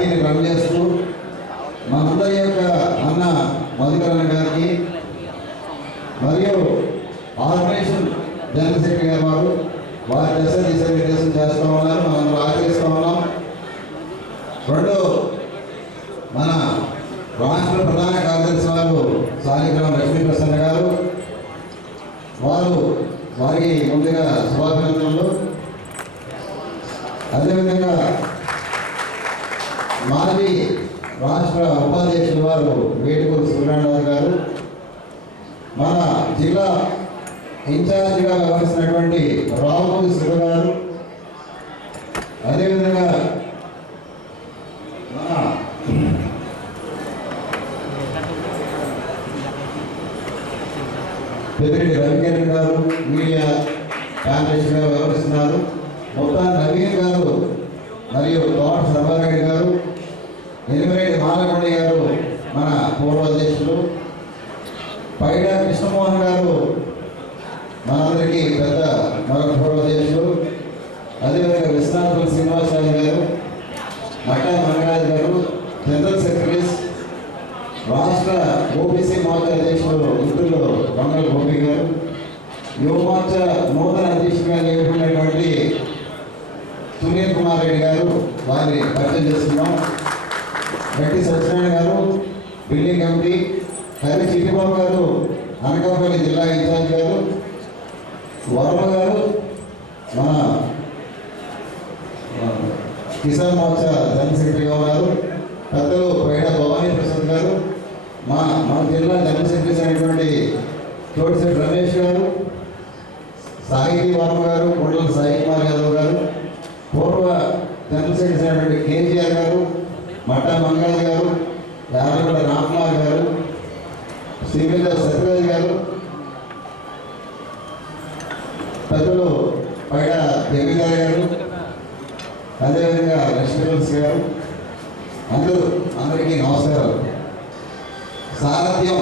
పార్టీని రన్ చేస్తూ మనందరి యొక్క అన్న మధుకరణ గారికి మరియు ఆర్గనైజేషన్ జనరల్ సెక్రటరీ గారు వారి దిశానిర్దేశం చేస్తూ ఉన్నారు, మనం ఆచరిస్తూ ఉన్నాం. రెండు మన రాష్ట్ర ప్రధాన కార్యదర్శి వారు సాలిగ్రామ లక్ష్మీ ప్రసన్న గారు, వారికి ముందుగా శుభాభినందనలు. అదేవిధంగా మాజీ రాష్ట్ర ఉపాధ్యక్షులు వారు వేటుకూరు సూర్యనారాయణ గారు, మన జిల్లా ఇన్ఛార్జిగా వ్యవహరిస్తున్నటువంటి రావుపూడి శివ గారు, అదేవిధంగా మన పెద్దిరెడ్డి రవికిరణ్ గారు మీడియా ప్యానలిస్ట్గా వ్యవహరిస్తున్నారు. మొత్తం నవీన్ గారు మరియు తోట సభారెడ్డి గారు, ఎనిమిరెడ్డి మాలకొండ గారు మన పూర్వ అధ్యక్షులు, పైడా కృష్ణమోహన్ గారు మనందరికీ పెద్ద మరొక పూర్వ అధ్యక్షులు, అదేవిధంగా విశ్వనాథుల శ్రీనివాసరాజు గారు, మట్టా మనరాజు గారు, జనరల్ సెక్రటరీస్, రాష్ట్ర ఓబీసీ మోర్చా అధ్యక్షులు గుంటూరులో బంగాళ గోపి గారు, యువ మోర్చా నూతన అధ్యక్షుడిగా నియమించినటువంటి సునీల్ కుమార్ రెడ్డి గారు, వారిని పరిచయం చేస్తున్నాం. గట్టి సత్యనారాయణ గారు బిల్డింగ్ కమిటీ, హరి చిట్టిబాబు గారు అనకాపల్లి జిల్లా ఇన్ఛార్జ్ గారు, వర్మ గారు మన కిసాన్ మోర్చా జనరల్ సెక్రటరీగా ఉన్నారు. పెద్దలు పైడా భవానీ ప్రసాద్ గారు, మన జిల్లా జనరల్ సెక్రటరీ అయినటువంటి చోటిశెట్టి రమేష్ గారు, సాహితీ వర్మ గారు, కొండల సాయి కుమార్ యాదవ్ గారు, పూర్వ జనరల్ సెక్రటరీ అయినటువంటి కేజీఆర్ గారు, మట్టా మంగాళ గారు, యాదగడ్డ రామ్కుమార్ గారు, శ్రీవిల్ల సత్యరాజ్ గారు, పెద్దలు పైడ దేవిగారు గారు, అదేవిధంగా లక్ష్మీతులసి గారు, అందరికీ నమస్కారాలు. సారథ్యం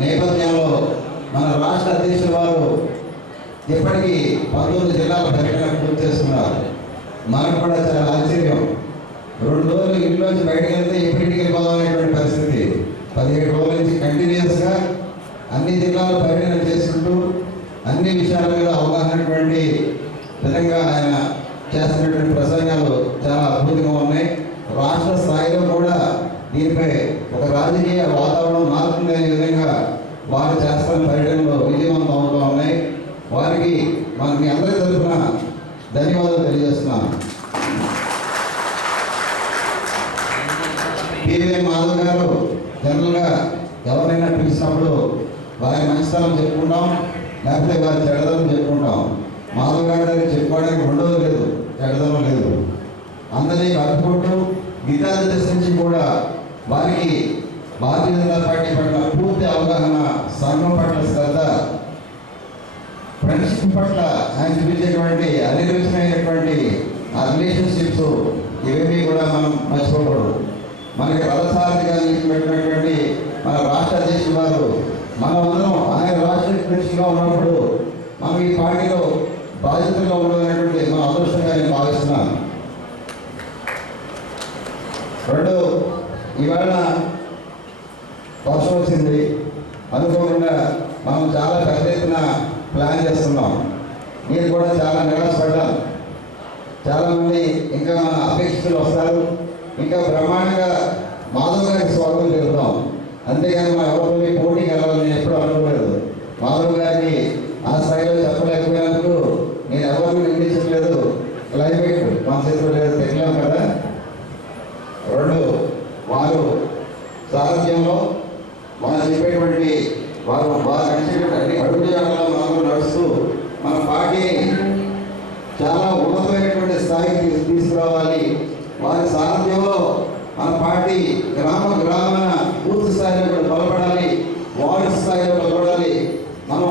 నేపథ్యంలో మన రాష్ట్ర అధ్యక్షుల వారు ఇప్పటికీ 19 జిల్లాల పర్యటన పూర్తి చేస్తున్నారు. మనకు కూడా చాలా ఆశ్చర్యం. 2 రోజులు ఇంట్లోంచి బయటకు వెళ్తే ఎప్పటికి వెళ్ళిపోవాలనేటువంటి పరిస్థితి. 17 రోజుల నుంచి కంటిన్యూస్గా అన్ని జిల్లాల పర్యటన చేసుకుంటూ అన్ని విషయాల మీద అవగాహనటువంటి విధంగా ఆయన చేస్తున్నటువంటి ప్రసంగాలు చాలా అద్భుతంగా ఉన్నాయి. రాష్ట్ర స్థాయిలో కూడా దీనిపై ఒక రాజకీయ వాతావరణం మారుతుందనే విధంగా వారు చేస్తున్న పర్యటనలో విజయవంతం అవుతూ ఉన్నాయి. వారికి మీ అందరి తరఫున ధన్యవాదాలు తెలియజేస్తున్నాను. పివిఎన్ మాధవ్ గారు జనరల్గా ఎవరైనా పిలిచినప్పుడు వారి మంచితనం చెప్పుకుంటాం, లేకపోతే వారి చెడదనం చెప్పుకుంటాం. మాధవ్ గారి దగ్గర చెప్పుకోవడానికి రెండోది లేదు, చెడదనం లేదు. అందరినీ కలుపుకుంటూ గీతాల దశ నుంచి కూడా వారికి భారతీయ జనతా పార్టీ పట్ల పూర్తి అవగాహన, సంఘం పట్ల శ్రద్ధ, ఫ్రెండ్షిప్ పట్ల ఆయన చూపించేటువంటి అనిర్వచనమైనటువంటి ఆ రిలేషన్షిప్స్ ఇవేమీ కూడా మనం మర్చిపోకూడదు. మనకి రథసారథిగా పెట్టినటువంటి మన రాష్ట్ర అధ్యక్షులు వారు మనమందరం ఆయన రాష్ట్ర అధ్యక్షులుగా ఉన్నప్పుడు మనం ఈ పార్టీలో బాధ్యతగా ఉండేటువంటి మన అదృష్టంగా నేను భావిస్తున్నాను. రెండు, ఇవాళ వర్షం వచ్చింది, అనుకోకుండా మనం చాలా పెద్ద ఎత్తున ప్లాన్ చేస్తున్నాం. నేను కూడా చాలా నిరాశపడ్డాను. చాలామంది ఇంకా మన అపేక్షితులు వస్తారు, ఇంకా బ్రహ్మాండంగా మాధవ్ గారికి స్వాగతం చెబుతాం. అంతేగాని మా ఎవరితో పోటీకి వెళ్ళాలని నేను ఎప్పుడూ అనుకోలేదు. మాధవ్ గారికి ఆ స్థాయిలో చెప్పలేకపోయినందుకు నేను ఎవరిని నిందించట్లేదు. క్లైమేట్ మన చేతిలో లేదు, తెగలేం కదా. రెండు, వారు సారథ్యంలో మనం చెప్పేటువంటి వారు నడిచేటువంటి అన్ని అడుగుజాడలో మనం నడుస్తూ మన పార్టీని చాలా ఉన్నతమైనటువంటి స్థాయికి తీసుకురావాలి. వారి సారథ్యంలో మన పార్టీ గ్రామాన పూర్తి స్థాయిలో కూడా బలపడాలి, వార్డు స్థాయిలో బలపడాలి. మనం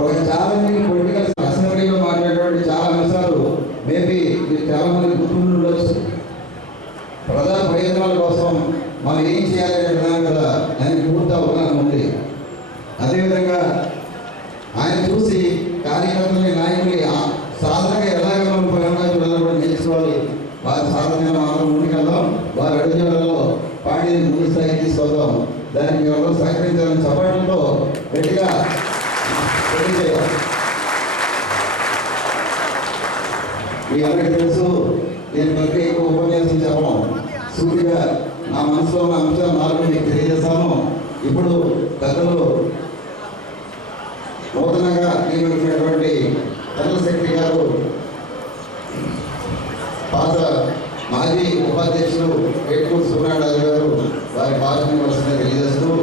ఒక ఛాలెంజింగ్ పొలిటికల్ అసెంబ్లీలో మాట్లాడేటువంటి చాలా అంశాలు మేబీ చాలా మంది గుర్తుండొచ్చు. ప్రజా ప్రయోజనాల కోసం మనం ఏం చేయాలనే విధానం కదా ఆయనకి పూర్తి అవగాహన ఉంది. అదేవిధంగా ఆయన చూసి కార్యకర్తలని, నాయకుల్ని సాధనగా ఎలాగ మనం ప్రయోగాలు కూడా నేర్చుకోవాలి. వారి సాధన మాత్రం ముందుకెళ్దాం. వారి అడుగుజాడల్లో పార్టీని ముందు స్థాయికి తీసుకొద్దాం. దానికి ఎవరు సహకరించాలని చప్పట్లతో గట్టిగా తెలియజేయాలి. మీ అందరికీ తెలుసు, నేను బట్టి ఎక్కువ ఉపన్యాసం చెప్పడం సూటిగా నా మనసులో ఉన్న అంశాలు 4 మీకు తెలియజేస్తాను. ఇప్పుడు పెద్దలు నూతనంగా నియమించినటువంటి చంద్రశెట్టి గారు, పాత మాజీ ఉపాధ్యక్షులు ఏట్కూరు సుబ్రహ్మణ్యరాజు గారు వారి భాషను వలసగా తెలియజేస్తున్నాం.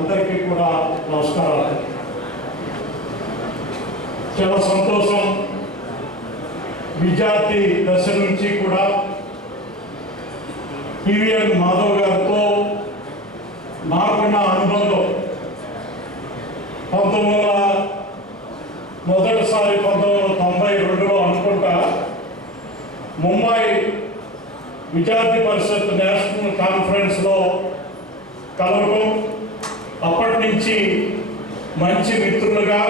అందరికీ కూడా నమస్కారాలు. చాలా సంతోషం. విద్యార్థి దశ నుంచి కూడా పివిఎన్ మాధవ్ గారితో నాకున్న అనుబంధం మొదటిసారి 1992లో అనుకుంటా ముంబై విద్యార్థి పరిషత్ నేషనల్ కాన్ఫరెన్స్లో కలవడం, అప్పటి నుంచి మంచి మిత్రులుగా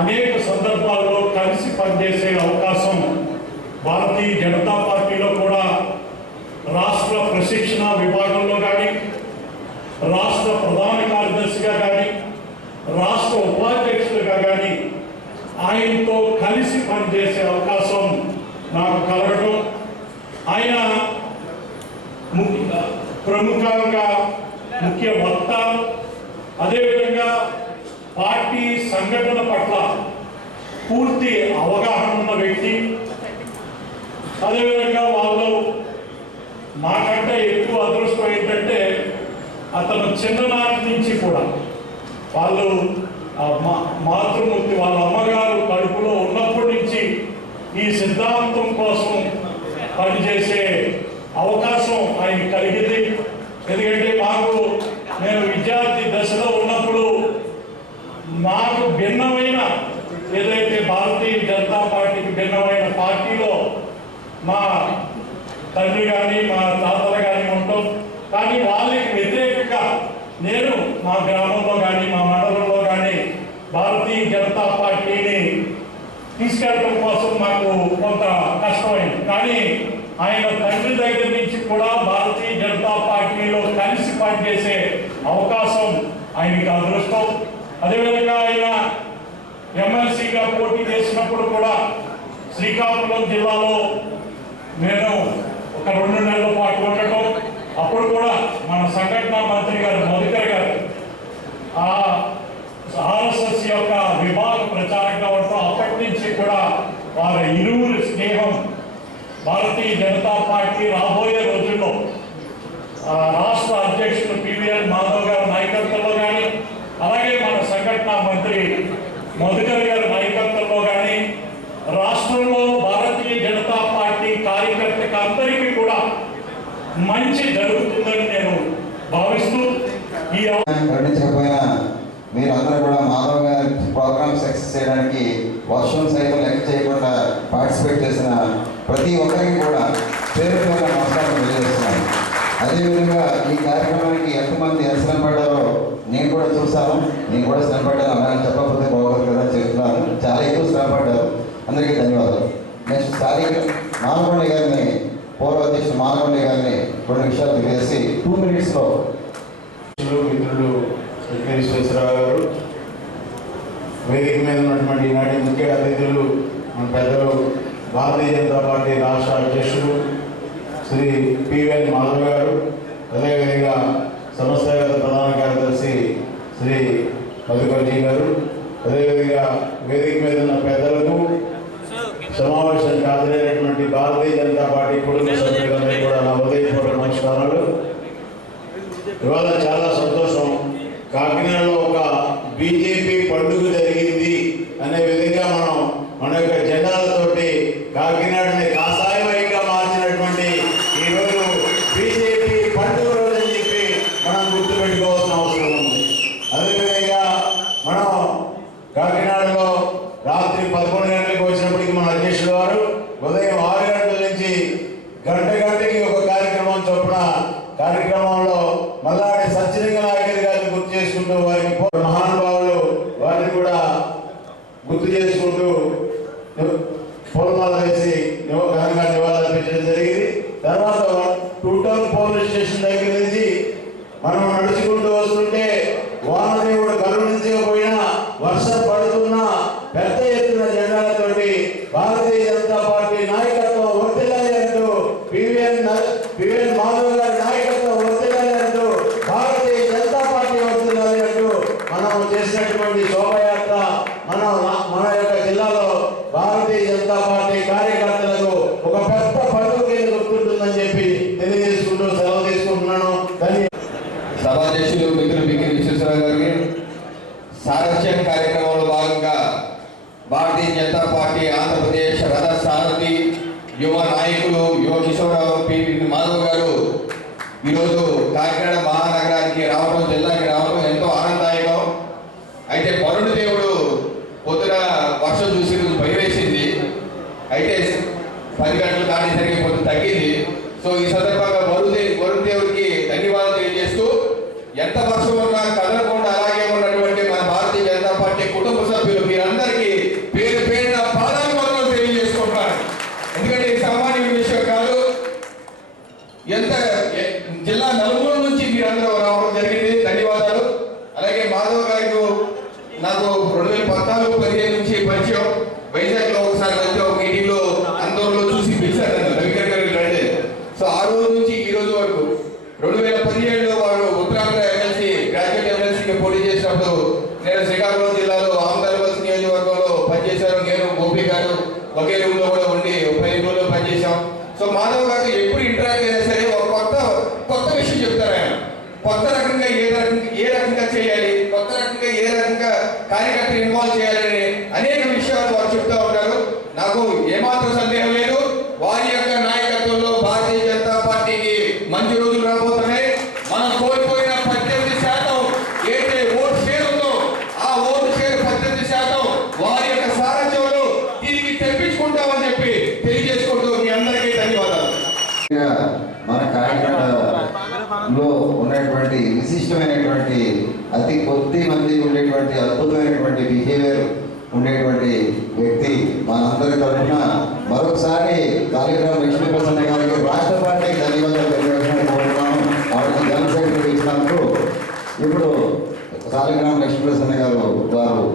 అనేక సందర్భాల్లో కలిసి పనిచేసే అవకాశం భారతీయ జనతా పార్టీలో కూడా రాష్ట్ర ప్రశిక్షణ విభాగంలో కానీ, రాష్ట్ర ప్రధాన కార్యదర్శిగా కానీ, రాష్ట్ర ఉపాధ్యక్షులుగా కానీ ఆయనతో కలిసి పనిచేసే అవకాశం నాకు కలగడం, ఆయన ప్రముఖంగా ముఖ్య వక్త, అదేవిధంగా పార్టీ సంఘటన పట్ల పూర్తి అవగాహన ఉన్న వ్యక్తి. అదేవిధంగా వాళ్ళు నాకంటే ఎక్కువ అదృష్టం ఏంటంటే అతను చిన్ననాటి నుంచి కూడా వాళ్ళు మాతృమూర్తి వాళ్ళ అమ్మగారు కడుపులో ఉన్నప్పటి నుంచి ఈ సిద్ధాంతం కోసం పనిచేసే అవకాశం ఆయన కలిగింది. ఎందుకంటే నేను విద్యార్థి దశలో ఉన్నప్పుడు నాకు భిన్నమైన ఏదైతే భారతీయ జనతా పార్టీకి భిన్నమైన పార్టీలో మా తండ్రి కానీ మా తాతలు కానీ ఉంటాం. కానీ వాళ్ళకి వ్యతిరేకంగా నేను మా గ్రామంలో కానీ మా మండలంలో కానీ భారతీయ జనతా పార్టీని తీసుకెళ్ళడం కోసం నాకు కొంత కష్టమైంది. కానీ ఆయన తండ్రి దగ్గర నుంచి కూడా భారతీయ జనతా పార్టీలో కలిసి పనిచేసే అవకాశం ఆయనకి అదృష్టం. అదేవిధంగా ఆయన ఎమ్మెల్సీగా పోటీ చేసినప్పుడు కూడా శ్రీకాకుళం జిల్లాలో నేను ఒక 2 నెలల పాటు ఉండటం, అప్పుడు కూడా మన సంఘటన మంత్రి గారు మధుకర్ గారు ఆ ఆర్ఎస్ఎస్ యొక్క విభాగ ప్రచారంగా ఉండటం, అప్పటి నుంచి కూడా వారి ఇరువురి స్నేహం భారతీయ జనతా పార్టీ రాబోయే రోజుల్లో రాష్ట్ర అధ్యక్షుడు పివిఎన్ మాధవ్ గారి నాయకత్వంలో కానీ, అలాగే మన సంఘటన మంత్రి మధుకర్ గారి నాయకత్వంలో కానీ రాష్ట్రంలో భారతీయ జనతా పార్టీ కార్యకర్తకి అందరికీ కూడా మంచి జరుగుతుందని నేను భావిస్తూ ఖండించకపోయినా మీరందరూ కూడా మాధవ్ గారి ప్రోగ్రామ్ సక్సెస్ చేయడానికి వర్షం సైతం లెక్క చేయకుండా పార్టిసిపేట్ చేసిన ప్రతి ఒక్కరికి కూడా పేరు పేరున నమస్కారం తెలియజేస్తున్నాను. అదేవిధంగా ఈ కార్యక్రమానికి ఎంతమంది శ్రమ పడ్డారో నేను కూడా చూశాను. నేను కూడా శ్రమ పడ్డాను, అలా చెప్పకపోతే బాగోదు కదా చెప్తున్నాను. చాలా ఎక్కువ శ్రమ పడ్డారు. అందరికీ ధన్యవాదాలు. నెక్స్ట్ స్థానిక మానకొండ గారిని, పూర్వ అధ్యక్షుడు మానకొండ గారిని కొన్ని విషయాలు తెలియజేసి 2 minutesలో మిత్రులు విశ్వేశ్వరరావు గారు, వేదిక మీద ఉన్నటువంటి ఈనాటి ముఖ్య అతిథులు మన పెద్దలు భారతీయ జనతా పార్టీ రాష్ట్ర అధ్యక్షుడు శ్రీ పివిఎన్ మాధవ్ గారు, అదేవిధంగా సంస్థాగత ప్రధాన కార్యదర్శి శ్రీ మధుకర్జీ గారు, అదేవిధంగా వేదిక మీద ఉన్న పెద్దలకు, సమావేశానికి హాజరైనటువంటి భారతీయ జనతా పార్టీ కుటుంబ సభ్యులందరికీ కూడా నా హృదయపూర్వక నమస్కారాలు. ఇవాళ చాలా సంతోషం. కాకినాడలో ఒక బీజేపీ పండుగ జరిగింది అనే విధంగా మన యొక్క జెండాలతోటి కాకినాడని కాషాయమయంగా మార్చినటువంటి ఈరోజు బీజేపీ పండుగ రోజు అని చెప్పి మనం గుర్తుపెట్టుకోవాల్సిన అవసరం ఉంది. అదేవిధంగా మనం కాకినాడలో రాత్రి 11 గంటలకు వచ్చినప్పటికీ మన అధ్యక్షుడు వారు ఉదయం 6 గంటల నుంచి గంటకి ఒక కార్యక్రమం చొప్పున కార్యక్రమంలో మల్లాడి సత్యలింగ నాయకుడి గారిని గుర్తు చేసుకుంటూ వారికి మహానుభావులు వారిని కూడా గుర్తు చేసుకుంటూ పూలమాల వేసి ఘనంగా నివాళులర్పించడం జరిగింది. తర్వాత 2 టౌన్ పోలీస్ స్టేషన్ దగ్గర నుంచి మనం నడుచుకుంటూ వస్తుంటే వానదేవుడు కరుణించకపోయినా వర్షం పడుతున్నా పెద్ద ఎత్తున జెండాలతోటి భారతీయ జనతా పార్టీ నాయకత్వం వర్ధిల్లాలి అంటూ పివిఎన్ మాధవ్ గారి నాయకత్వం వర్ధిల్లాలి అంటూ భారతీయ జనతా పార్టీ వర్ధిల్లాలి అంటూ మనం చేసినటువంటి శోభయాత్ర మన యొక్క జిల్లాలో భారతీయ జనతా పార్టీ కార్యకర్తలకు ఒక పెద్ద పండుగ గుర్తుంటుందని చెప్పి తెలియజేసుకుంటూ సెలవు తీసుకుంటున్నాను. సభాధ్యక్షులు మిత్రులు బిక్కిన విశ్వేశ్వరరావు గారికి సారథ్యం కార్యక్రమంలో భాగంగా భారతీయ జనతా పార్టీ ఆంధ్రప్రదేశ్ రథ సారథి యువ నాయకులు యువ కిషోరరావు పివి మాధవ్ గారు ఈరోజు కాకినాడ మహానగరానికి రావడం, జిల్లాకి రావడం ఎంతో ఆనందదాయకం. అయితే వరుణ దేవుడు పొద్దున వర్షం చూసి భయం వేసింది. అయితే 10 గంటలు దాటేసరికి కొంచెం తగ్గింది. సో ఈ సందర్భంగా వరుణ దేవుడికి ధన్యవాదాలు తెలియజేస్తూ, ఎంత వర్షం ఉన్నా కదలకుండా అలాగే ఉన్నటువంటి మన భారతీయ జనతా పార్టీ కుటుంబ సభ్యులు మీరందరికీ పేరు పేరున పాదాభివందనాలు తెలియజేసుకుంటున్నారు. ఎందుకంటే ఇది సామాన్య విషయం కాదు. జిల్లా నలుమూల నుంచి మీరందరూ రావడం జరిగింది. ధన్యవాదాలు. అలాగే మాధవ్ గారికి నాకు 2014-15 నుంచి పరిచయం. వైజాగ్లో ఒకసారి వచ్చి ఒక మీటింగ్లో అందరిలో చూసి పిలిచారు రవికర్ గారికి రండి. సో ఆ రోజు నుంచి ఈ రోజు వరకు 2017లో వారు ఉత్తరాంధ్ర ఎమ్మెల్సీ గ్రాడ్యుయేట్ ఎమ్మెల్సీకి పోటీ చేసినప్పుడు నేను శ్రీకాకుళం జిల్లాలో ఆంధ్రప్రదేశ్ నియోజకవర్గంలో పనిచేశాను. నేను గోపి గారు ఒకే రూమ్లో కూడా ఉండి 15 రోజులు పనిచేశాం. సో మాధవ్ గారు ఎప్పుడు ఇంటరాక్ట్ అయినా సరే ఒక కొత్త విషయం చెప్తారు. ఆయన కొత్త రకంగా ఏ రకంగా చేయాలి, కొత్త రకంగా ఏ రకంగా కార్యకర్తలు ఇన్వాల్వ్ చేయాలని అనేక విషయాలు వారు చెప్తూ ఉంటారు. నాకు ఏమాత్రం సందేహం లేదు, వారి యొక్క నాయకత్వంలో భారతీయ జనతా పార్టీకి మంచి రోజులు రాబోతున్నాయి. మనం కోల్పోయిన 18% ఏదైతే ఓటు షేర్ ఉందో ఆ ఓటు షేర్ 18% వారి యొక్క సారథ్యంలో తిరిగి తెప్పించుకుంటామని చెప్పి తెలియజేసుకుంటూ మీ అందరికీ ధన్యవాదాలు. మన కాకినాడలో ఉన్నటువంటి విశిష్టమైనటువంటి అతి కొద్ది మంది ఉండేటువంటి అద్భుతమైనటువంటి బిహేవియర్ ఉండేటువంటి వ్యక్తి మనందరి తరఫున మరొకసారి కాళీగ్రామ లక్ష్మీప్రసన్న గారికి రాష్ట్ర పార్టీకి ధన్యవాదాలు తెలియజేయడానికి కోరుతున్నాను. ఆవిడకి జనరల్ సెక్రటరీ ఇచ్చినందుకు. ఇప్పుడు కాళీగ్రామ లక్ష్మీప్రసన్న గారు వారు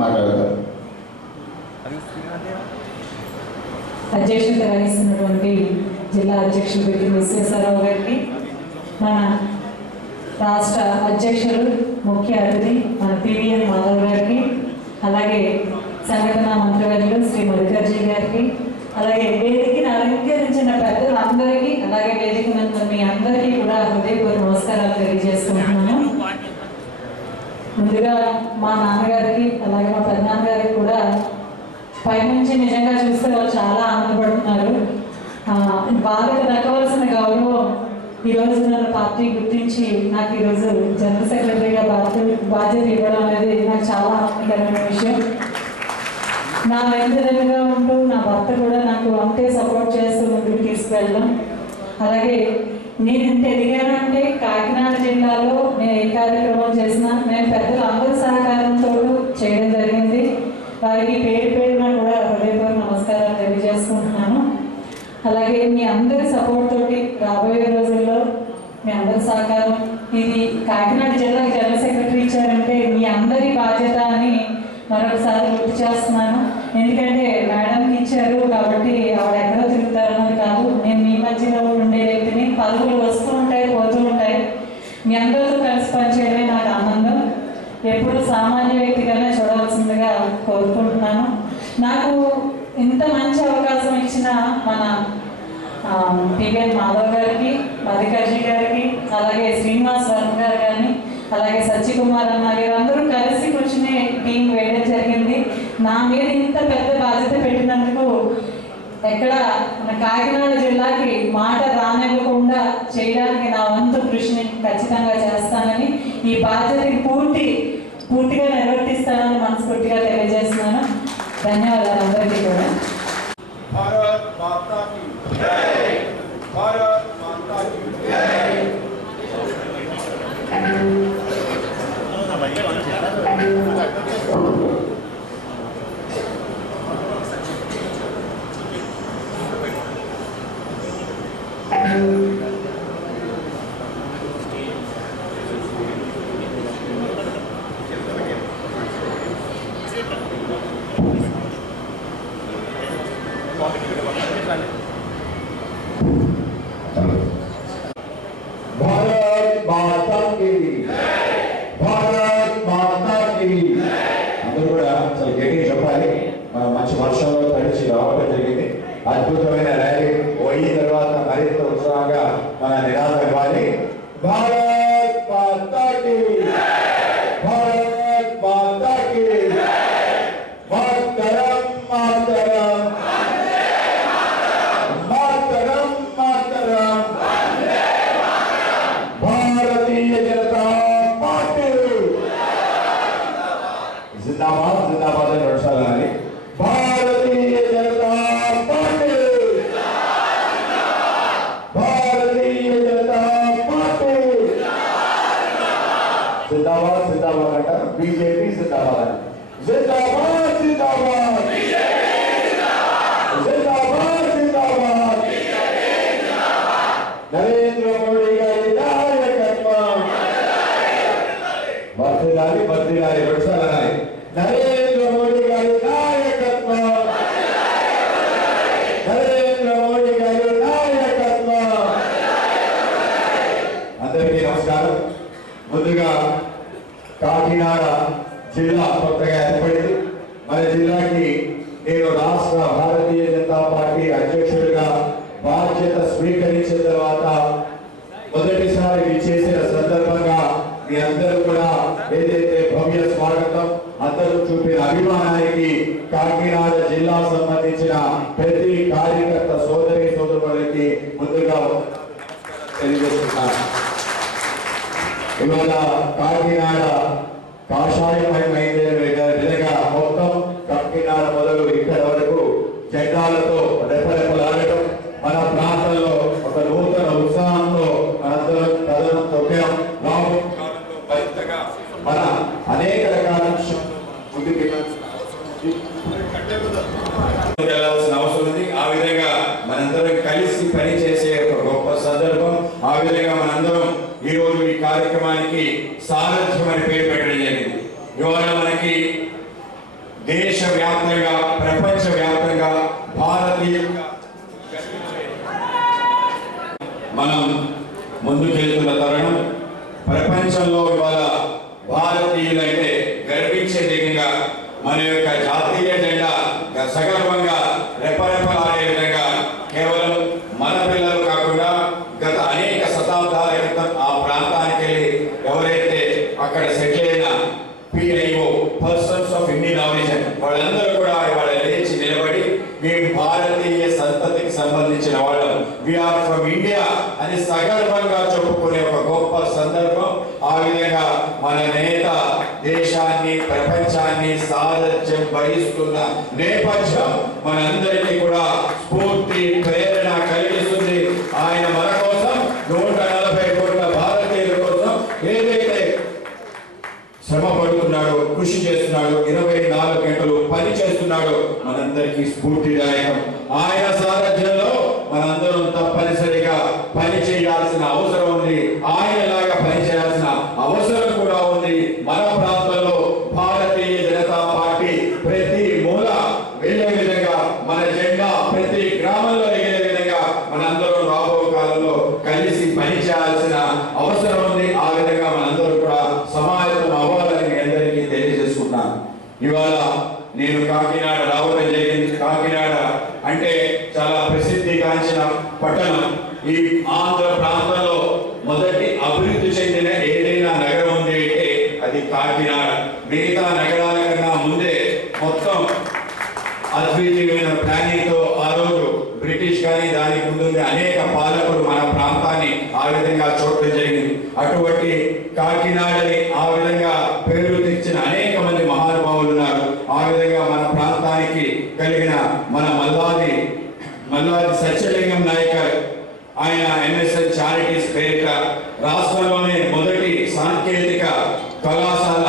మాట్లాడతారు. అధ్యక్షత వహిస్తున్నటువంటి జిల్లా అధ్యక్షులు బిక్కిన విశ్వేశ్వరరావు గారికి, మన రాష్ట్ర అధ్యక్షులు ముఖ్య అతిథి మన పివిఎన్ మాధవ్ గారికి, అలాగే సంఘటన మంత్రివర్యులు శ్రీ మల్లికార్జీ గారికి, అలాగే వేదికను అలంకరించిన పెద్దలందరికీ, అలాగే వేదిక మీద మీ అందరికీ కూడా హృదయపూర్వక నమస్కారాలు తెలియజేసుకుంటున్నాను. ముందుగా మా నాన్నగారికి అలాగే మా పెద్దనాన్నగారికి కూడా పైనుంచి నిజంగా చూస్తే వాళ్ళు చాలా ఆనందపడుతున్నారు. వాళ్ళకి దక్కవలసిన గౌరవం ఈరోజు నన్ను పార్టీ గుర్తించి నాకు ఈరోజు జనరల్ సెక్రటరీగా బాధ్యత ఇవ్వడం అనేది నాకు చాలా ఆనందకరమైన విషయం. నా వెంటనేగా ఉంటూ నా భర్త కూడా నాకు అంతే సపోర్ట్ చేస్తూ ముందుకు తీసుకువెళ్ళడం. అలాగే నేను ఇంత ఎదిగాను అంటే కాకినాడ జిల్లాలో నేను ఏ కార్యక్రమం చేసినా నేను పెద్దలు అందరి సహకారంతో చేయడం జరిగింది. వారికి పేరు పేరున కూడా హృదయపూర్వక నమస్కారాలు తెలియజేసుకుంటున్నాను. అలాగే మీ అందరి సపోర్ట్ తోటి రాబోయే రోజుల్లో మీ అందరి సహకారం, ఇది కాకినాడ జిల్లాకి జనరల్ సెక్రటరీ ఇచ్చారంటే మీ అందరి బాధ్యత అని మరొకసారి గుర్తు చేస్తున్నాను. ఎందుకంటే మేడంకి ఇచ్చారు కాబట్టి ఆవిడ ఎక్కడో తిరుగుతారన్నది కాదు. నేను మీ మధ్యలో ఉండే వ్యక్తిని, పలువురు వస్తూ ఉంటాయి పోతూ ఉంటాయి. మీ అందరితో కలిసి పనిచేయడమే నాకు ఆనందం. ఎప్పుడు సామాన్య వ్యక్తిగానే చూడాల్సిందిగా కోరుకుంటున్నాను. నాకు ఇంత మంచి అవకాశం ఇచ్చిన మన పివిఎన్ మాధవ్ గారికి, మల్లికార్జీ గారికి, అలాగే శ్రీనివాస్ వర్మ గారు కానీ, అలాగే సత్యకుమార్ అన్న వీరందరూ కలిసి కూర్చుని టీం వేయడం జరిగింది. నా మీద ఇంత పెద్ద బాధ్యత పెట్టినందుకు ఎక్కడ మన కాకినాడ జిల్లాకి మాట రానివ్వకుండా చేయడానికి నా వంతు కృషిని ఖచ్చితంగా చేస్తానని, ఈ బాధ్యతని పూర్తిగా నిర్వర్తిస్తానని మనస్ఫూర్తిగా తెలియజేస్తున్నాను. ధన్యవాదాలు అందరికీ కూడా. भारत माता की जय, भारत माता की जय। భారత్ మాతా కీ భారత్ మాతా కీ అందరూ కూడా చాలా గట్టిగా చెప్పాలి. మనం మంచి వర్షంలో తడిచి రావడం జరిగింది. అద్భుతమైన ర్యాలీ పోయిన తర్వాత మరింత ఉత్సాహంగా మన నినాదం ఇవ్వాలి. భారత్ మాతా కీ భారత్ మాతా కీ మాతరం మాతరం మాతరం మాతరం भारतीय जनता पार्टी जिंदाबाद जिंदाबाद नडसाలని भारतीय जनता पार्टी भारतीय जनता पार्टी जिंदाबाद जिंदाबाद అంట बीजेपी जिंदाबाद जिंदाबाद जिंदाबाद जिंदाबाद जिंदाबाद नरेंद्र मोदी गारी వర్ధిల్లాలి వర్ధిల్లాలి నడసాలని నరేంద్ర మోడీ గారి నాయకత్వం నరేంద్ర మోడీ గారి నాయకత్వం. అందరికీ నమస్కారం. ముందుగా కాకినాడ జిల్లా కొత్తగా ఏర్పడింది. మన జిల్లాకి నేను రాష్ట్ర భారతీయ జనతా పార్టీ అధ్యక్షుడిగా బాధ్యత స్వీకరించిన తర్వాత మొదటిసారి చేసిన సందర్భంగా మీ అందరూ కూడా ఏదైతే భవ్య స్వాగతం అందరూ చూపిన అభిమానానికి కాకినాడ జిల్లా సంబంధించిన ప్రతి కార్యకర్త సోదరి సోదరులకి ముందుగా తెలియజేస్తున్నాను. ఇవాళ కాకినాడ కాషాయమయమైంది విధంగా మొత్తం కాకినాడ మొదలు ఇక్కడ వరకు జెండాలతో రెపరెపలాడటం మన ప్రాంతంలో ఒక నూతన ఉత్సాహంతో మనందరం కథనం తొక్కాం. రాబో కాలంలో మరింతగా మన అనేక రకాల వెళ్ళాల్సిన అవసరం ఉంది. ఆ విధంగా మనందరం కలిసి పనిచేసే ఒక గొప్ప సందర్భం. ఆ విధంగా మనందరం ఈ రోజు ఈ కార్యక్రమానికి సారథ్యం అని పేరు పెట్టడం జరిగింది. ఇవాళ మనకి దేశ వ్యాప్తంగా ప్రపంచ వ్యాప్తంగా భారతీయంగా మనం ముందుకెళ్తున్న తరుణం. ప్రపంచంలో ఇవాళ భారతీయులైతే గర్వించే విధంగా మన యొక్క జాతీయ జెండా సగర్వంగా రెపరెపలాడే విధంగా కేవలం మన పిల్లలు కాకుండా గత అనేక శతాబ్దాల క్రితం ఆ ప్రాంతానికి వెళ్ళి ఎవరైతే అక్కడ సెటిల్ అయిన PIO persons of Indian origin వాళ్ళందరూ కూడా ఇవాళ లేచి నిలబడి మేము భారతీయ సంతతికి సంబంధించిన వాళ్ళం, వీఆర్ ఫ్రమ్ ఇండియా అని సగర్వంగా చెప్పుకునే ఒక గొప్ప సందర్భం. ఆ విధంగా మన నేత దేశాన్ని ప్రపంచాన్ని సారథ్యం వహిస్తున్న నేపథ్యం మనందరికీ కూడా స్ఫూర్తి ప్రేరణ కలిగిస్తుంది. ఆయన మన కోసం 140 కోట్ల భారతీయుల కోసం ఏదైతే శ్రమ పడుతున్నాడు, కృషి చేస్తున్నాడు, 24 గంటలు పని చేస్తున్నాడు, మనందరికీ స్ఫూర్తిదాయకం. ఆయన సారథ్యంలో మనందరం తప్పనిసరిగా పని చేయాల్సిన అవసరం ఉంది. ఆయనలాగా పని చేయాల్సిన అవసరం కూడా ఉంది. మన ప్రాంతంలో భారతీయ జనతా పార్టీ ప్రతి మూల వెళ్ళే విధంగా, మన జెండా ప్రతి గ్రామంలో ఎగిరే విధంగా మనందరం రాబో కాలంలో కలిసి పని చేయాల్సిన అవసరం ఉంది. ఆ విధంగా మనందరూ కూడా సమాయత్తం అవ్వాలని మీ అందరికీ తెలియజేసుకుంటున్నాను. ఇవాళ నేను కాకినాడ రావడం జరిగింది. కాకినాడ అంటే చాలా ప్రసిద్ధిగాంచిన పట్టణం. ఈ ఆంధ్ర ప్రాంతంలో మొదటి అభివృద్ధి చెందిన ఏదైనా నగరం ఉంది అంటే అది కాకినాడ. మిగతా నగరాల కన్నా ముందే మొత్తం అద్వితీయమైన ప్లానింగ్ తో ఆ రోజు బ్రిటిష్ కానీ దానికి ముందు అనేక పాలకులు మన ప్రాంతాన్ని ఆ విధంగా చూడటం జరిగింది. అటువంటి కాకినాడని ఆ విధంగా పేరు తెచ్చిన అనేక మంది మహానుభావులు ఉన్నారు. ఆ విధంగా మన ప్రాంతానికి కలిగిన మన మల్లాది సత్యలింగం నాయకర్, ఆయన MSN చారిటీస్ పేరిట రాష్ట్రంలోనే మొదటి సాంకేతిక కళాశాల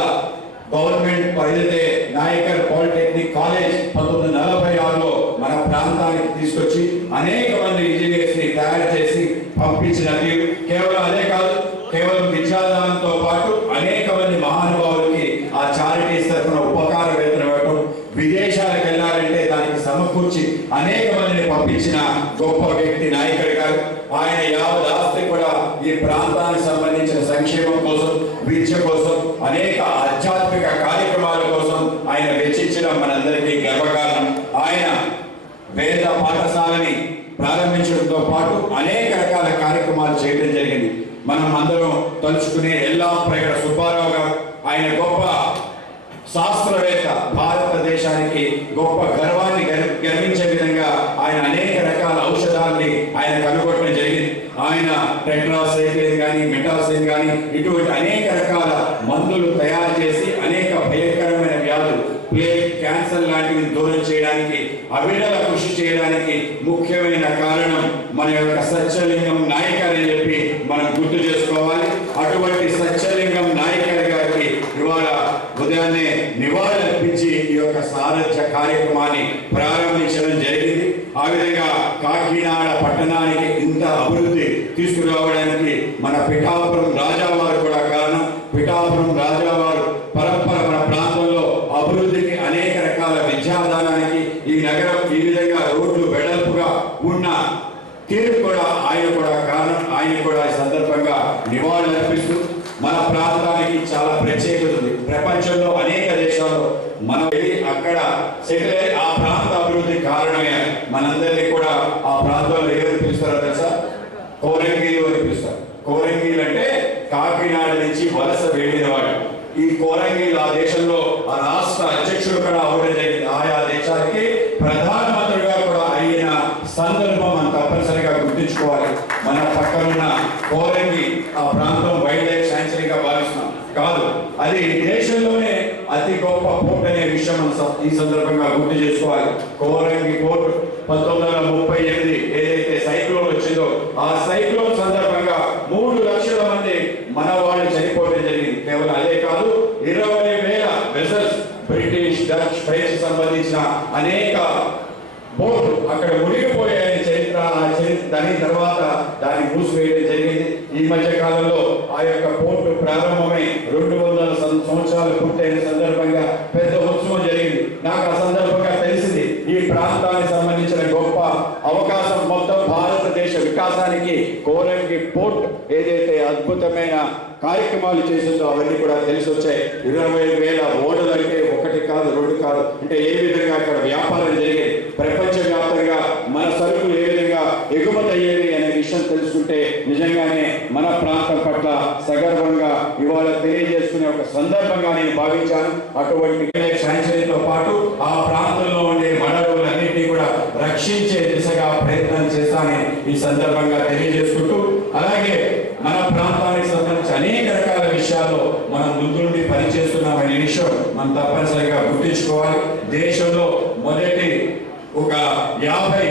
గవర్నమెంట్ ఏదైతే నాయకర్ పాలిటెక్నిక్ కాలేజ్ 1946లో మన ప్రాంతానికి తీసుకొచ్చి అనేక మంది ఇంజనీర్స్ ని తయారు చేసి పంపించిన తీరు. కేవలం అదే కాదు, కేవలం విద్యాదానంతో పాటు అనేక మంది మహానుభావులకి ఆ చారిటీస్ తరఫున ఉపకార వేతనం ఇవ్వటం, విదేశాలకు వెళ్ళాలంటే దానికి సమకూర్చి అనేక మందిని పంపించిన గొప్ప వ్యక్తి నాయకుడు గారు. ఆయన యావత్ ఆస్తి కూడా ఈ ప్రాంతానికి సంబంధించిన సంక్షేమం కోసం, విద్య కోసం, అనేక ఆధ్యాత్మిక కార్యక్రమాల కోసం ఆయన వెచ్చించడం మనందరికీ గర్వకారణం. ఆయన వేద పాఠశాలని ప్రారంభించడంతో పాటు అనేక రకాల కార్యక్రమాలు చేయడం జరిగింది. మనం అందరం తలుచుకునే ఎల్లాప్రగడ సుబ్బారావు గారు, ఆయన గొప్ప శాస్త్రవేత్త, భారతదేశానికి గొప్ప గర్వాన్ని గర్వించే విధంగా ఆయన అనేక రకాల ఔషధాలని ఆయన కనుగొట్టడం జరిగింది. ఆయన టెట్రాసైక్లిన్ కానీ, మెటాసైన్ కానీ ఇటువంటి అనేక రకాల మందులు తయారు చేసి అనేక భయంకరమైన వ్యాధులు, ప్లేగ్, క్యాన్సర్ లాంటివి దూరం చేయడానికి అవిడల కృషి చేయడానికి ముఖ్యమైన కారణం మన యొక్క సత్యలింగం నాయకర్ అని చెప్పి మనం గుర్తు చేసుకోవాలి. అటువంటి సత్యలింగం నాయకర్ గారికి ఇవాళ ఉదయాన్నే నివాళులర్పించి ఈ యొక్క సారథ్య కార్యక్రమాన్ని ప్రారంభించడం జరిగింది. ఆ విధంగా కాకినాడ పట్టణానికి ఇంత అభివృద్ధి తీసుకురావడానికి మన పిఠాపురం రాజావారు కూడా కారణం. పిఠాపురం రాజావారు పరంపర మన ప్రాంతంలో అభివృద్ధికి, అనేక రకాల విద్యాదానానికి ఈ నగరం ఈ విధంగా రోడ్లు వెడల్పుగా ఉన్న తీరు కూడా ఆయన కూడా కారణం. ఆయన కూడా ఈ సందర్భంగా నివాళులు అర్పిస్తూ మన ప్రాంతానికి చాలా ప్రత్యేకత ఉంది. ప్రపంచంలో అనేక దేశాల్లో మనం అక్కడ సెటిల్ అయ్యి ఆ ప్రాంత అభివృద్ధి కారణమే. మనందరినీ కూడా ఆ ప్రాంతంలో ఏమని పిలుస్తారో తెలుసా? కోరంగీలు అని పిలుస్తారు. కోరంగీలు అంటే కాకినాడ నుంచి వలస వెళ్ళినవాడు. ఈ కోరంగీలు ఆ దేశంలో ఆ రాష్ట్ర అధ్యక్షుడు కూడా అవడం జరిగింది. ఆయా దేశాలకి ప్రధానమంత్రిగా కూడా అయిన సందర్భం మనం తప్పనిసరిగా గుర్తుంచుకోవాలి. మన పక్కనున్న కోరంగి ఆ ప్రాంతం వైల్డ్ లైఫ్ శాంక్చురీగా భావిస్తున్నాం కాదు, అది దేశంలోనే అతి గొప్ప పోర్ట్ అనే విషయం మనం ఈ సందర్భంగా గుర్తు చేసుకోవాలి. కోరంగి పోర్ట్ 1938 ఏదైతే సైక్లోన్ వచ్చిందో ఆ సైక్లోన్ సందర్భంగా 3 లక్షల మంది మన వాళ్ళు చనిపోవడం జరిగింది. కేవలం అదే కాదు, 20,000 వెసల్స్, బ్రిటిష్, డచ్, ఫ్రెంచ్ సంబంధించిన అనేక బోట్లు అక్కడ మునిగిపోయాయని చరిత్ర. దాని తర్వాత దాన్ని మూసివేయడం జరిగింది. ఈ మధ్య కాలంలో ఆ యొక్క పోర్టు ప్రారంభమై 200 సంవత్సరాలు పూర్తయిన సందర్భంగా పెద్ద ఉత్సవం జరిగింది. నాకు ఆ సందర్భంగా తెలిసింది ఈ ప్రాంతానికి సంబంధించిన గొప్ప అవకాశం, మొత్తం భారతదేశ వికాసానికి కోరంగి పోర్ట్ ఏదైతే అద్భుతమైన కార్యక్రమాలు చేసిందో అవన్నీ కూడా తెలిసి వచ్చాయి. 20,000 ఓడలు అంటే 1 కాదు 2 కాదు, అంటే ఏ విధంగా అక్కడ వ్యాపారం జరిగేది, ప్రపంచవ్యాప్తంగా మన సరుకులు ఏ విధంగా ఎగుమతి అయ్యేది అనే విషయం తెలుసుకుంటే నిజంగానే మన ప్రాంతం పట్ల సగర్వంగా ఇవాళ తెలియజేసుకునే ఒక సందర్భంగా నేను భావించాను. అటువంటి శాంక్చురీతో పాటు ఆ ప్రాంతంలో ఉండే వనరులన్నింటినీ కూడా రక్షించే దిశగా ప్రయత్నం చేస్తానని ఈ సందర్భంగా తెలియజేసుకుంటూ, అలాగే మన ప్రాంతానికి సంబంధించి అనేక రకాల విషయాల్లో మనం ముందుండి పనిచేస్తున్నామనే విషయం మనం తప్పనిసరిగా గుర్తుంచుకోవాలి. దేశంలో మొదటి ఒక 50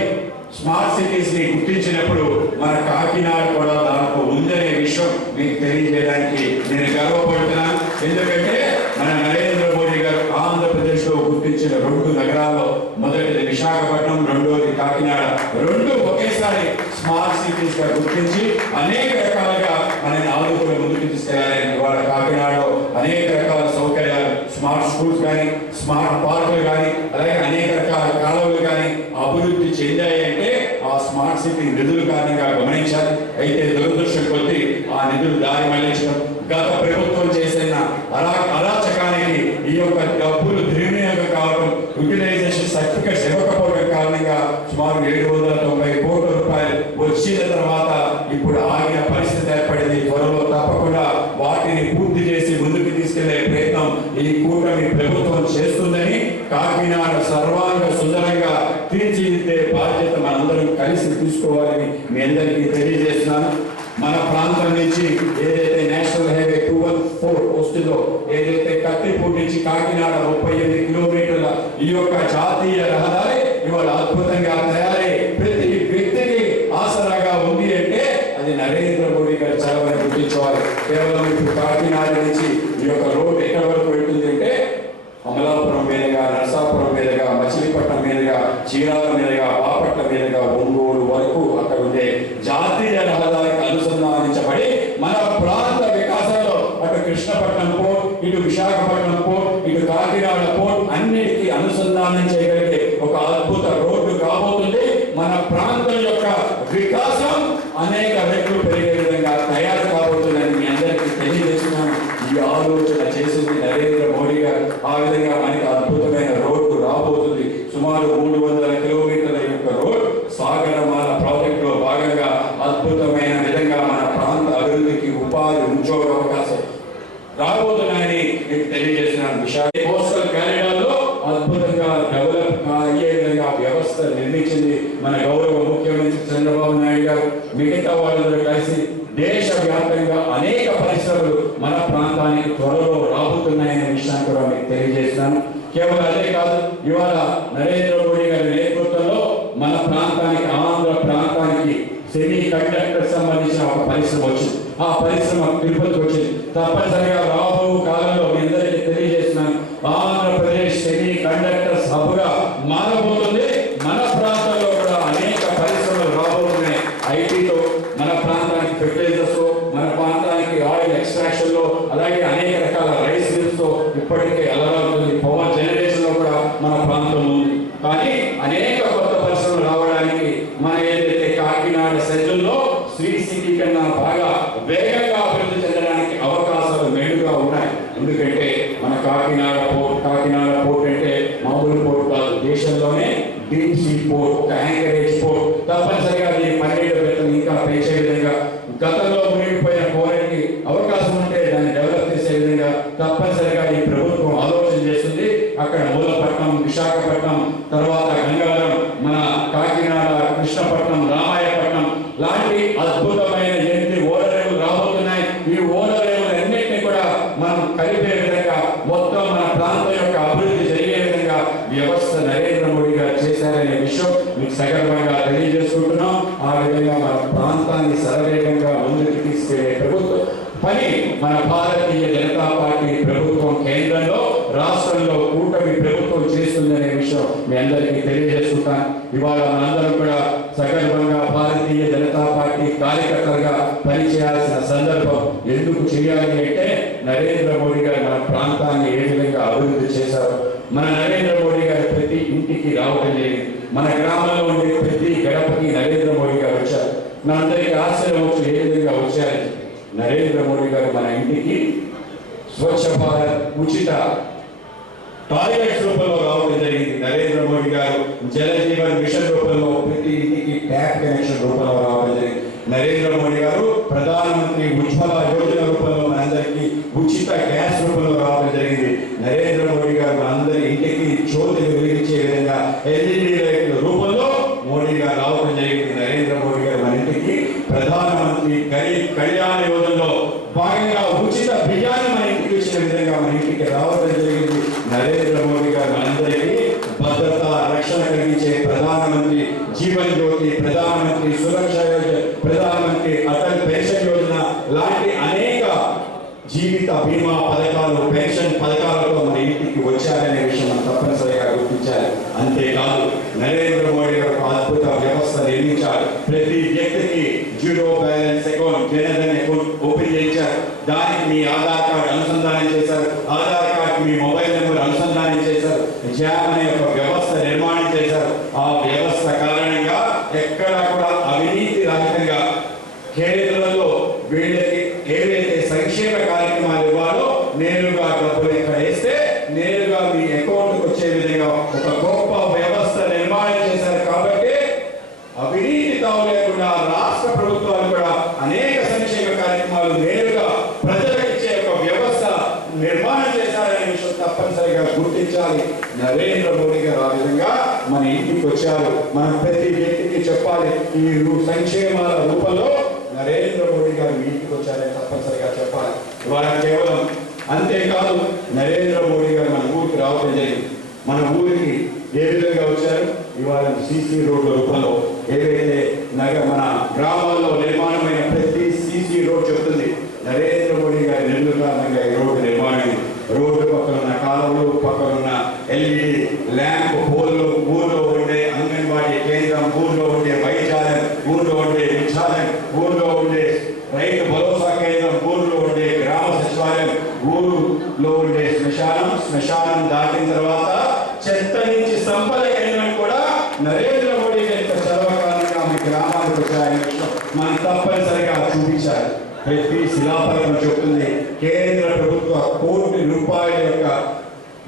స్మార్ట్ సిటీస్ ని గుర్తించినప్పుడు మన కాకినాడ కూడా దాంట్లో ఉందనే విషయం మీకు తెలియజేయడానికి నేను గర్వపడుతున్నాను. ఎందుకంటే మన నరేంద్ర మోడీ గారు ఆంధ్రప్రదేశ్ లో గుర్తించిన 2 నగరాల్లో మొదటిది విశాఖపట్నం, రెండోది కాకినాడ, 2 ఒకేసారి స్మార్ట్ సిటీస్ గా గుర్తించి అనేక రకాలుగా మనని ఆదుకుని ముందుకు తీసుకెళ్లాలని ఇవాళ కాకినాడలో అనేక రకాల సౌకర్యాలు, స్మార్ట్ స్కూల్స్ కానీ, స్మార్ట్ పార్కులు కానీ, అలాగే అనేక రకాల కాలువలు కానీ అభివృద్ధి చెందాయంటే ఆ స్మార్ట్ సిటీ నిధులు కారణంగా గమనించాలి. అయితే దురదృష్టం కొద్దీ ఆ నిధులు దారి మళ్లించడం, గత ప్రభుత్వం చేసిన అరాచకానికి ఈ యొక్క డబ్బులు దుర్వినియోగం కావడం, యూటిలైజేషన్ సర్టిఫికెట్స్ ఇవ్వకపోవడం కారణంగా సుమారు 790 కోట్ల రూపాయలు వచ్చిన తర్వాత ఇప్పుడు ఆగిన పరిస్థితి ఏర్పడింది. త్వరలో తప్పకుండా వాటిని పూర్తి చేసి ముందుకు తీసుకెళ్లే ప్రయత్నం ఈ కూటమి ప్రభుత్వం చేస్తుందని, కాకినాడ సర్వాంగ సుందరంగా తీర్చిదిద్దే బాధ్యత మనందరం కలిసి తీసుకోవాలని మీ అందరికీ తెలియజేస్తున్నాను. మన ప్రాంతం నుంచి ఏదైతే నేషనల్ హైవే 214 వస్తుందో, ఏదైతే కత్తిపూడి నుంచి కాకినాడ 38 కిలోమీటర్ల ఈ యొక్క జాతీయ రహదారి ఇవాళ అద్భుతంగా తయారై ప్రతి వ్యక్తికి ఆసరాగా ఉంది అంటే అది నరేంద్ర మోడీ గారు చలవని గుర్తించుకోవాలి. కేవలం ఇప్పుడు కాకినాడ నుంచి ఈ యొక్క రోడ్ ఎక్కడి వరకు వెళ్తుంది అంటే అమలాపురం మీదుగా, నరసాపురం మీదుగా, మచిలీపట్నం మీదుగా, చీరాల మీదుగా, బాపట్ల మీదుగా, ఒంగోలు వరకు అక్కడ ఉండే జాతీయ రహదారికి అనుసంధానించబడి మన ప్రాంత వికాసంలో అటు కృష్ణపట్నం పోర్ట్, ఇటు విశాఖపట్నం పోర్ట్, ఇటు కాకినాడ పోర్ట్ అన్నిటికీ అనుసంధానం ప్రస్థానం చేయగలిగే ఒక అద్భుత రోడ్డు కాబోతుంది. మన ప్రాంతం యొక్క వికాసం అనేక రెట్లు పెరిగే విధంగా తయారు కాబోతుందని మీ అందరికీ తెలియజేస్తున్నాను. ఈ ఆలోచన చేసింది నరేంద్ర మోడీ గారు. ఆ విధంగా మనకి అద్భుతమైన రోడ్డు రాబోతుంది. సుమారు 300 కిలోమీటర్ల యొక్క రోడ్ సాగరమాల ప్రాజెక్ట్ లో భాగంగా అద్భుతమైన విధంగా మన ప్రాంత అభివృద్ధికి ఉపాధి ఉద్యోగ అవకాశం రాబోతున్నాయని మీకు తెలియజేస్తున్నాను. విశాఖ కోస్టల్ కారిడార్ లో అద్భుతంగా డెవలప్ అయ్యే విధంగా వ్యవస్థ నిర్మించింది మన గౌరవ ముఖ్యమంత్రి చంద్రబాబు నాయుడు గారు. మిగతా వాళ్ళతో కలిసి దేశవ్యాప్తంగా అనేక పరిశ్రమలు మన ప్రాంతానికి త్వరలో రాబోతున్నాయనే విషయాన్ని కూడా మీకు తెలియజేస్తున్నాను. కేవలం అదే కాదు, ఇవాళ నరేంద్ర మోడీ గారి నేతృత్వంలో మన ప్రాంతానికి, ఆంధ్ర ప్రాంతానికి సెమీ కండక్టర్ సంబంధించిన ఒక పరిశ్రమ వచ్చింది. ఆ పరిశ్రమ తిరుపతికి వచ్చింది. తప్పనిసరిగా రాబో కాలంలో మీ అందరికీ తెలియజేస్తున్నాను, ఆంధ్రప్రదేశ్ సెమీ కండక్టర్స్ హబ్ గా మారబోతుంది. మన ప్రాంతంలో కూడా అనేక పరిశ్రమలు రాబోతున్నాయి. ఐటీతో, మన ప్రాంతానికి ఫెర్టిలైజర్స్, మన ప్రాంతానికి ఆయిల్ ఎక్స్ట్రాక్షన్ లో, అలాగే అనేక రకాల రైస్ మిల్స్ తో ఇప్పటికే అలరాడుతుంది. పవర్ జనరేషన్ లో కూడా మన ప్రాంతం ఉంది. కానీ అనేక కొత్త పరిశ్రమలు రావడానికి మన ఏదైతే కాకినాడ సెంట్రల్లో శ్రీ సిటీ కన్నా బాగా వేగంగా అభివృద్ధి చెందడానికి అవకాశాలు మెండుగా ఉన్నాయి. ఎందుకంటే మన కాకినాడ పోర్ట్ అంటే మామూలు పోర్ట్ కాదు, దేశంలోనే డీప్ సీ పోర్ట్, ఒక యాంకరేజ్ పోర్ట్. తప్పనిసరిగా దీని 12 రెట్లు ఇంకా పెంచే విధంగా, గతంలో మునిగిపోయిన పోర్ట్కి అవకాశం ఉంటే దాన్ని డెవలప్ చేసే విధంగా తప్పనిసరిగా ఈ ప్రభుత్వం ఆలోచన చేస్తుంది. అక్కడ మూలపట్నం, విశాఖపట్నం, తర్వాత గంగాధరం, మన కాకినాడ, కృష్ణపట్నం, రామాయపట్నం లాంటి అద్భుతమైన 8 ఓడరేవులు రాబోతున్నాయి. ఈ ఓడరేవులన్నింటినీ కూడా మనం కలిపే విధంగా, మొత్తం మన ప్రాంతం యొక్క అభివృద్ధి జరిగే విధంగా వ్యవస్థ నరేంద్ర మోడీ గారు చేశారనే విషయం మీకు సగర్వంగా తెలియజేసుకుంటున్నాం. ఆ విధంగా మన ప్రాంతాన్ని సరవేగంగా ముందుకు తీసుకెళ్లే ప్రభుత్వం పని మన భారతీయ జనతా పార్టీ ప్రభుత్వం కేంద్రంలో, రాష్ట్రంలో కూటమి ప్రభుత్వం చేస్తుందనే విషయం మీ అందరికీ తెలియజేస్తున్నాను. ఇవాళ మనందరం కూడా సగర్వంగా భారతీయ జనతా పార్టీ కార్యకర్తలుగా పనిచేయాల్సిన సందర్భం. ఎందుకు చేయాలి అంటే, నరేంద్ర మోడీ గారు మన ప్రాంతాన్ని ఏ విధంగా అభివృద్ధి చేశారు. మన నరేంద్ర మోడీ గారు ప్రతి ఇంటికి రావడం జరిగింది. మన గ్రామంలో ఉండే ప్రతి గడపకి నరేంద్ర మోడీ గారు వచ్చారు. మనందరికీ ఆశ్చర్యం వచ్చి ఏ విధంగా వచ్చారని. నరేంద్ర మోడీ గారు మన ఇంటికి స్వచ్ఛ భారత్ ఉచిత టాయిలెట్స్ రూపంలో రావడం జరిగింది. నరేంద్ర మోడీ గారు జల జీవన్ మిషన్ రూపంలో ప్రతి ఇంటికి ట్యాప్ కనెక్షన్ రూపంలో రావడం జరిగింది. నరేంద్ర మోడీ గారు ప్రధానమంత్రి ఉజ్వల యోజన రూపంలో మనందరికీ ఉచిత గ్యాస్ రూపంలో రావడం జరిగింది. నరేంద్ర మోడీ గారు మనందరి ఇంటికి జ్యోతిని వెలిగించే విధంగా LED లైట్ల రూపంలో మోడీ గారు రావడం జరిగింది. నరేంద్ర మోడీ గారు మన ఇంటికి ప్రధానమంత్రి గరీబ్ కళ్యాణ యోజనలో భాగంగా ఉచిత బియ్యాన్ని మన ఇంటికి ఇచ్చిన విధంగా మన ఇంటికి రావడం జరిగింది. నరేంద్ర మోడీ గారు మనందరికీ భద్రత, రక్షణ కలిగించే ప్రధానమంత్రి జీవన్ జ్యోతి, ప్రధానమంత్రి సురక్ష యోజన, ప్రధానమంత్రి అటల్ పెన్షన్ యోజన లాంటి అనేక జీవిత బీమా పథకాలు, పెన్షన్ పథకాలతో మన ఇంటికి వచ్చారనే విషయం మనం తప్పనిసరిగా గుర్తించాలి. అంతేకాదు, నరేంద్ర మోడీ గారు ఒక అద్భుత వ్యవస్థ నిర్మించారు. ప్రతి వ్యక్తికి 0 balance account, Jan Dhan account open చేయించారు. దానికి మీ ఆధార్ కార్డు అనుసంధానం చేశారు. ఆధార్ కార్డు మీ మొబైల్ నెంబర్ అనుసంధానం చేశారు. జాబ్ అనే ఒక వ్యవస్థ నిర్మాణం చేశారు. ఆ వ్యవస్థ కారణంగా ఎక్కడ కూడా అవినీతి రహితంగా కేంద్రంలో వీళ్ళకి ఏవైతే సంక్షేమ కార్యక్రమాలు ఇవ్వాలో నేరుగా డబ్బులు ఇక్కడ వేస్తే నేరుగా మీ అకౌంట్కి వచ్చే విధంగా ఒక గొప్ప వ్యవస్థ నిర్మాణం చేశారు. కాబట్టి అవినీతి తావు లేకుండా రాష్ట్ర ప్రభుత్వాలు కూడా అనేక సంక్షేమ కార్యక్రమాలు నేరుగా ప్రజలకు ఇచ్చే ఒక వ్యవస్థ నిర్మాణం చేశారనే విషయం తప్పనిసరిగా గుర్తించాలి. నరేంద్ర మోడీ గారు ఆ విధంగా మన ఇంటికి వచ్చారు. మనం ప్రతి వ్యక్తికి చెప్పాలి, ఈ సంక్షేమాల రూపంలో నరేంద్ర మోడీ గారు మీ ఇంటికి వచ్చారని తప్పనిసరిగా చెప్పాలి. ఇవాళ కేవలం అంతేకాదు, నరేంద్ర మోడీ గారు మన ఊరికి రావడం జరిగింది. మన ఊరికి ఏ విధంగా వచ్చారు? ఇవాళ CC రోడ్ల రూపంలో ఏదైతే మన గ్రామాల్లో నిర్మాణమైన ప్రతి CC రోడ్ చెప్తుంది నరేంద్ర మోడీ గారి నిర్ణయంగా ఈ రోడ్డు నిర్మాణం. రోడ్డు పక్కన ఉన్న కాలువలు, పక్కన ఉన్న LED ల్యాంప్ పోల్లు, ఊర్లో ఉండే అంగన్వాడీ కేంద్రం, ఊర్లో ఉండే వైద్యాలయం, ఊర్లో ఉండే విద్యాలయం, ఊర్లో ఉండే రైతు భరోసా కేంద్రం, ఊర్లో ఉండే గ్రామ సచివాలయం, ఊరులో ఉండే శ్మశానం దాటిన తర్వాత చెత్త నుంచి సంపద కేంద్రం కూడా నరేంద్ర మోడీ గారి చదవకాలంగా మీ గ్రామానికి వచ్చాయనే విషయం మనం తప్పనిసరిగా చూపించాలి. ప్రతి శిలాఫలకం చెప్తుంది కేంద్ర ప్రభుత్వ కోటి రూపాయల యొక్క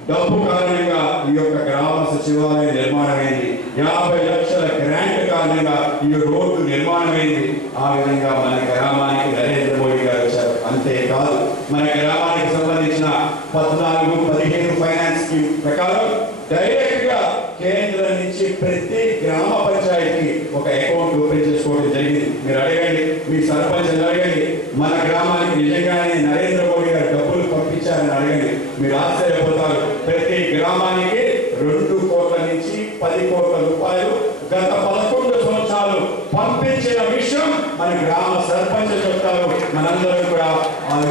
డబ్బు కారణంగా ఈ యొక్క గ్రామ సచివాలయ నిర్మాణమైంది. 50 లక్షల గ్రాంట్ కారణంగా ఈ రోడ్డు నిర్మాణమైంది. ఆ విధంగా మన గ్రామానికి నరేంద్ర మోడీ గారు వచ్చారు. అంతేకాదు మన గ్రామానికి సంబంధించిన 14-15 ఫైనాన్స్ స్కీమ్ ప్రకారం డైరెక్ట్ గా కేంద్రం నుంచి ప్రతి గ్రామ పంచాయతీ ఒక అకౌంట్ ఓపెన్ చేసుకోవడం జరిగింది. మీరు అడగండి, మీ సర్పంచ్ అడగండి, మన గ్రామానికి నిజంగానే నరేంద్ర మోడీ గారు డబ్బులు పంపించారని అడగండి, మీరు ఆశ్చర్యపోతారు. ప్రతి గ్రామానికి 2 కోట్ల నుంచి 10 కోట్ల రూపాయలు గత 11 సంవత్సరాలు పంపించిన విషయం మన గ్రామ సర్పంచ్ చెప్తారు. మనందరం కూడా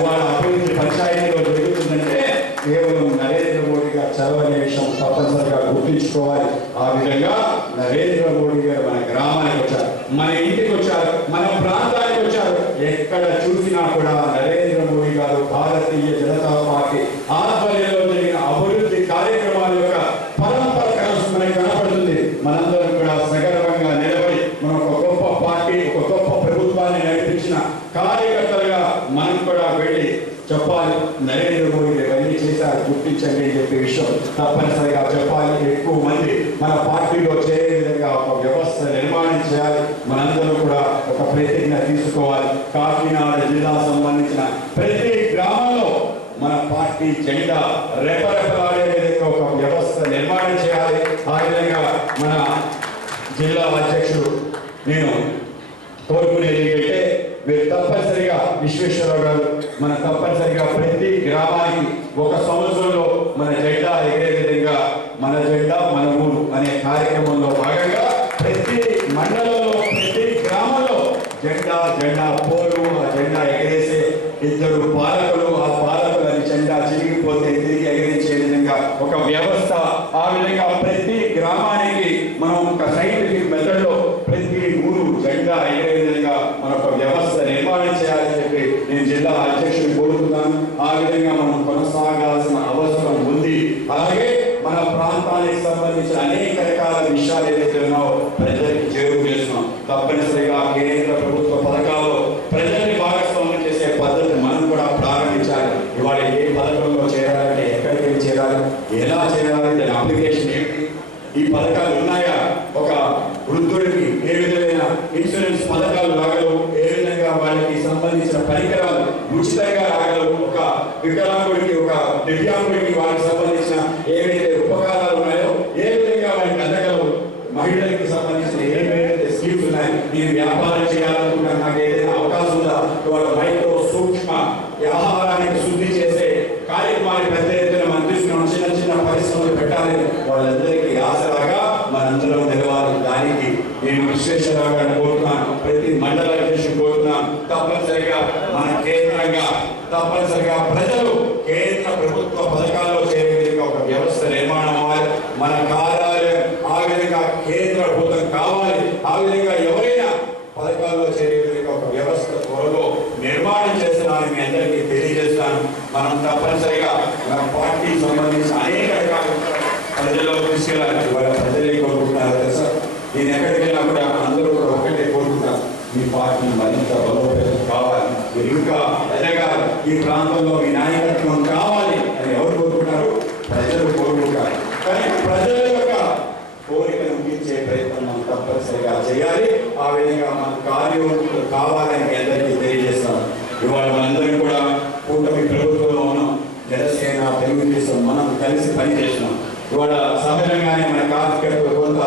వాళ్ళ అభివృద్ధి పంచాయతీలో జరుగుతుందంటే కేవలం నరేంద్ర మోడీ గారు చదవనే విషయం తప్పనిసరిగా గుర్తుంచుకోవాలి. ఆ విధంగా నరేంద్ర మోడీ గారు మన గ్రామానికి వచ్చారు, మన ఇంటికి వచ్చారు, మన ప్రాంతానికి వచ్చారు. ఎక్కడ చూసినా కూడా నరేంద్ర మోడీ గారు భారతీయ జనతా పార్టీ ఆధ్వర్యంలో జరిగిన అభివృద్ధి కార్యక్రమాల యొక్క పరంపర మనకి కనపడుతుంది. మనందరం కూడా సగర్వంగా నిలబడి మన ఒక గొప్ప పార్టీ, ఒక గొప్ప ప్రభుత్వాన్ని నడిపించిన కార్యకర్తలుగా మనం కూడా వెళ్ళి చెప్పాలి, నరేంద్ర మోడీ ఇవన్నీ చేశారు, గుర్తించండి అని చెప్పే విషయం తప్పనిసరిగా చెప్పాలి. ఎక్కువ మంది మన పార్టీలో చేరే విధంగా ఒక వ్యవస్థ నిర్మాణం చేయాలి. మనందరూ కూడా ఒక ప్రతిజ్ఞ తీసుకోవాలి. కాకినాడ జిల్లా సంబంధించిన ప్రతి గ్రామంలో మన పార్టీ జెండా రెపరెపలాడే విధంగా ఒక వ్యవస్థ నిర్మాణం చేయాలి. ఆ విధంగా మన జిల్లా అధ్యక్షుడు నేను కోరుకునేది ఏంటంటే, మీరు తప్పనిసరిగా విశ్వేశ్వరరావు గారు మన తప్పనిసరిగా ప్రతి గ్రామానికి ఒక సంవత్సరంలో మన జెండా ఎగిరే విధంగా మన జెండా మన ఊరు అనే కార్యక్రమంలో భాగంగా ప్రతి మండలంలో ప్రతి గ్రామంలో జెండా పోరు, ఆ జెండా ఎగిరేసే 2 పాలకులు, ఆ పాలకులు అది జెండా చిరిగిపోతే తిరిగి ఎగిరించే విధంగా ఒక వ్యవస్థ. ఆ విధంగా ప్రతి గ్రామానికి మనం ఒక సైంటిఫిక్ మెథడ్ లో ప్రతి ఊరు జెండా ఎగిరే విధంగా మన ఒక వ్యవస్థ నిర్మాణం చేయాలని చెప్పి నేను జిల్లా అధ్యక్షుడిని కోరుతున్నాను. ఆ విధంగా మనం కొనసాగాల్సిన అవసరం ఉంది. అలాగే మన ప్రాంతానికి సంబంధించిన అనేక రకాల విషయాలు ఏదైతే ఉన్నాయో ప్రజలకు చేరువ చేస్తున్నాం. తప్పనిసరిగా కేంద్ర ప్రభుత్వ పథకాల్లో ప్రజల్ని భాగస్వామ్యం చేసే పద్ధతి మనం కూడా ప్రారంభించాలి. ఇవాళ ఏ పథకంలో చేరాలంటే ఎక్కడికి చేరాలి, ఎలా చేరాలి, దాని అప్లికేషన్ ఏంటి, ఈ పథకాలు ఉన్నాయా, ఒక వృద్ధుడికి ఏ విధమైన ఇన్సూరెన్స్ పథకాలు రాగలవు, ఏ విధంగా వాళ్ళకి సంబంధించిన పరికరాలు ఉచితంగా రాగలవు, ఒక వికలాంగుడికి ఒక దివ్యాంగుడికి వారికి సంబంధించిన ఏవైతే ఉపకారాలు ఉన్నాయో ఏ విధంగా వారికి అందగలవు, మహిళలకు సంబంధించిన ఏవైతే స్కీమ్స్ ఉన్నాయి, నేను వ్యాపారం చేయాలనుకుంటున్నా, నాకు ఏదైనా అవకాశం ఉందా, వాళ్ళ మైక్రో సూక్ష్మ ఆహారానికి శుద్ధి చేసే కార్యక్రమాన్ని పెద్ద ఎత్తున మనం తీసుకున్నాం. చిన్న పరిశ్రమలు పెట్టాలి, వాళ్ళందరికీ ఆసరాగా మనందరం నిలవాలి. దానికి నేను విశ్వేశ్వరరావు గారిని కోరుతున్నాను, ప్రతి మండల అధ్యక్షుడు కోరుతున్నాను. తప్పనిసరిగా మన కేంద్రంగా తప్పనిసరిగా ప్రజలు కేంద్ర ప్రభుత్వ పథకాల్లో చేరే విధంగా ఒక వ్యవస్థ నిర్మాణం అవ్వాలి. మన కార్యాలయం ఆ విధంగా కేంద్ర ప్రభుత్వం కావాలి. ఆ విధంగా ఎవరైనా పథకాల్లో చేరే విధంగా ఒక వ్యవస్థ త్వరలో నిర్మాణం చేస్తున్నానని మీ అందరికీ తెలియజేస్తాను. మనం తప్పనిసరిగా మన పార్టీకి సంబంధించిన అనేక రకాల ప్రజల్లో తీసుకెళ్ళాలి. వాళ్ళ ప్రజలే కోరుకుంటున్నారు తెలుసా. నేను ఎక్కడికి వెళ్ళినా కూడా అందరూ కూడా ఒకటే కోరుకుంటారు, మీ పార్టీ మరింత బలోపేతం కావాలి, మీరు ఇంకా ఎదగాలి, ఈ ప్రాంతంలో మీ నాయకత్వం కావాలి అని ఎవరు కోరుకుంటారు? ప్రజలు కోరుకుంటారు. కానీ ప్రజల యొక్క కోరికను తీర్చే ప్రయత్నం మనం తప్పనిసరిగా చేయాలి. ఆ విధంగా మన కార్యవర్తులు కావాలని మీ అందరికీ తెలియజేస్తాం. ఇవాళ మనందరం కూడా కూటమి ప్రభుత్వంలో ఉన్నాం. జనసేన, తెలుగుదేశం మనం కలిసి పనిచేస్తున్నాం. ఇవాళ సహజంగానే మన కార్యకర్తలు కొంత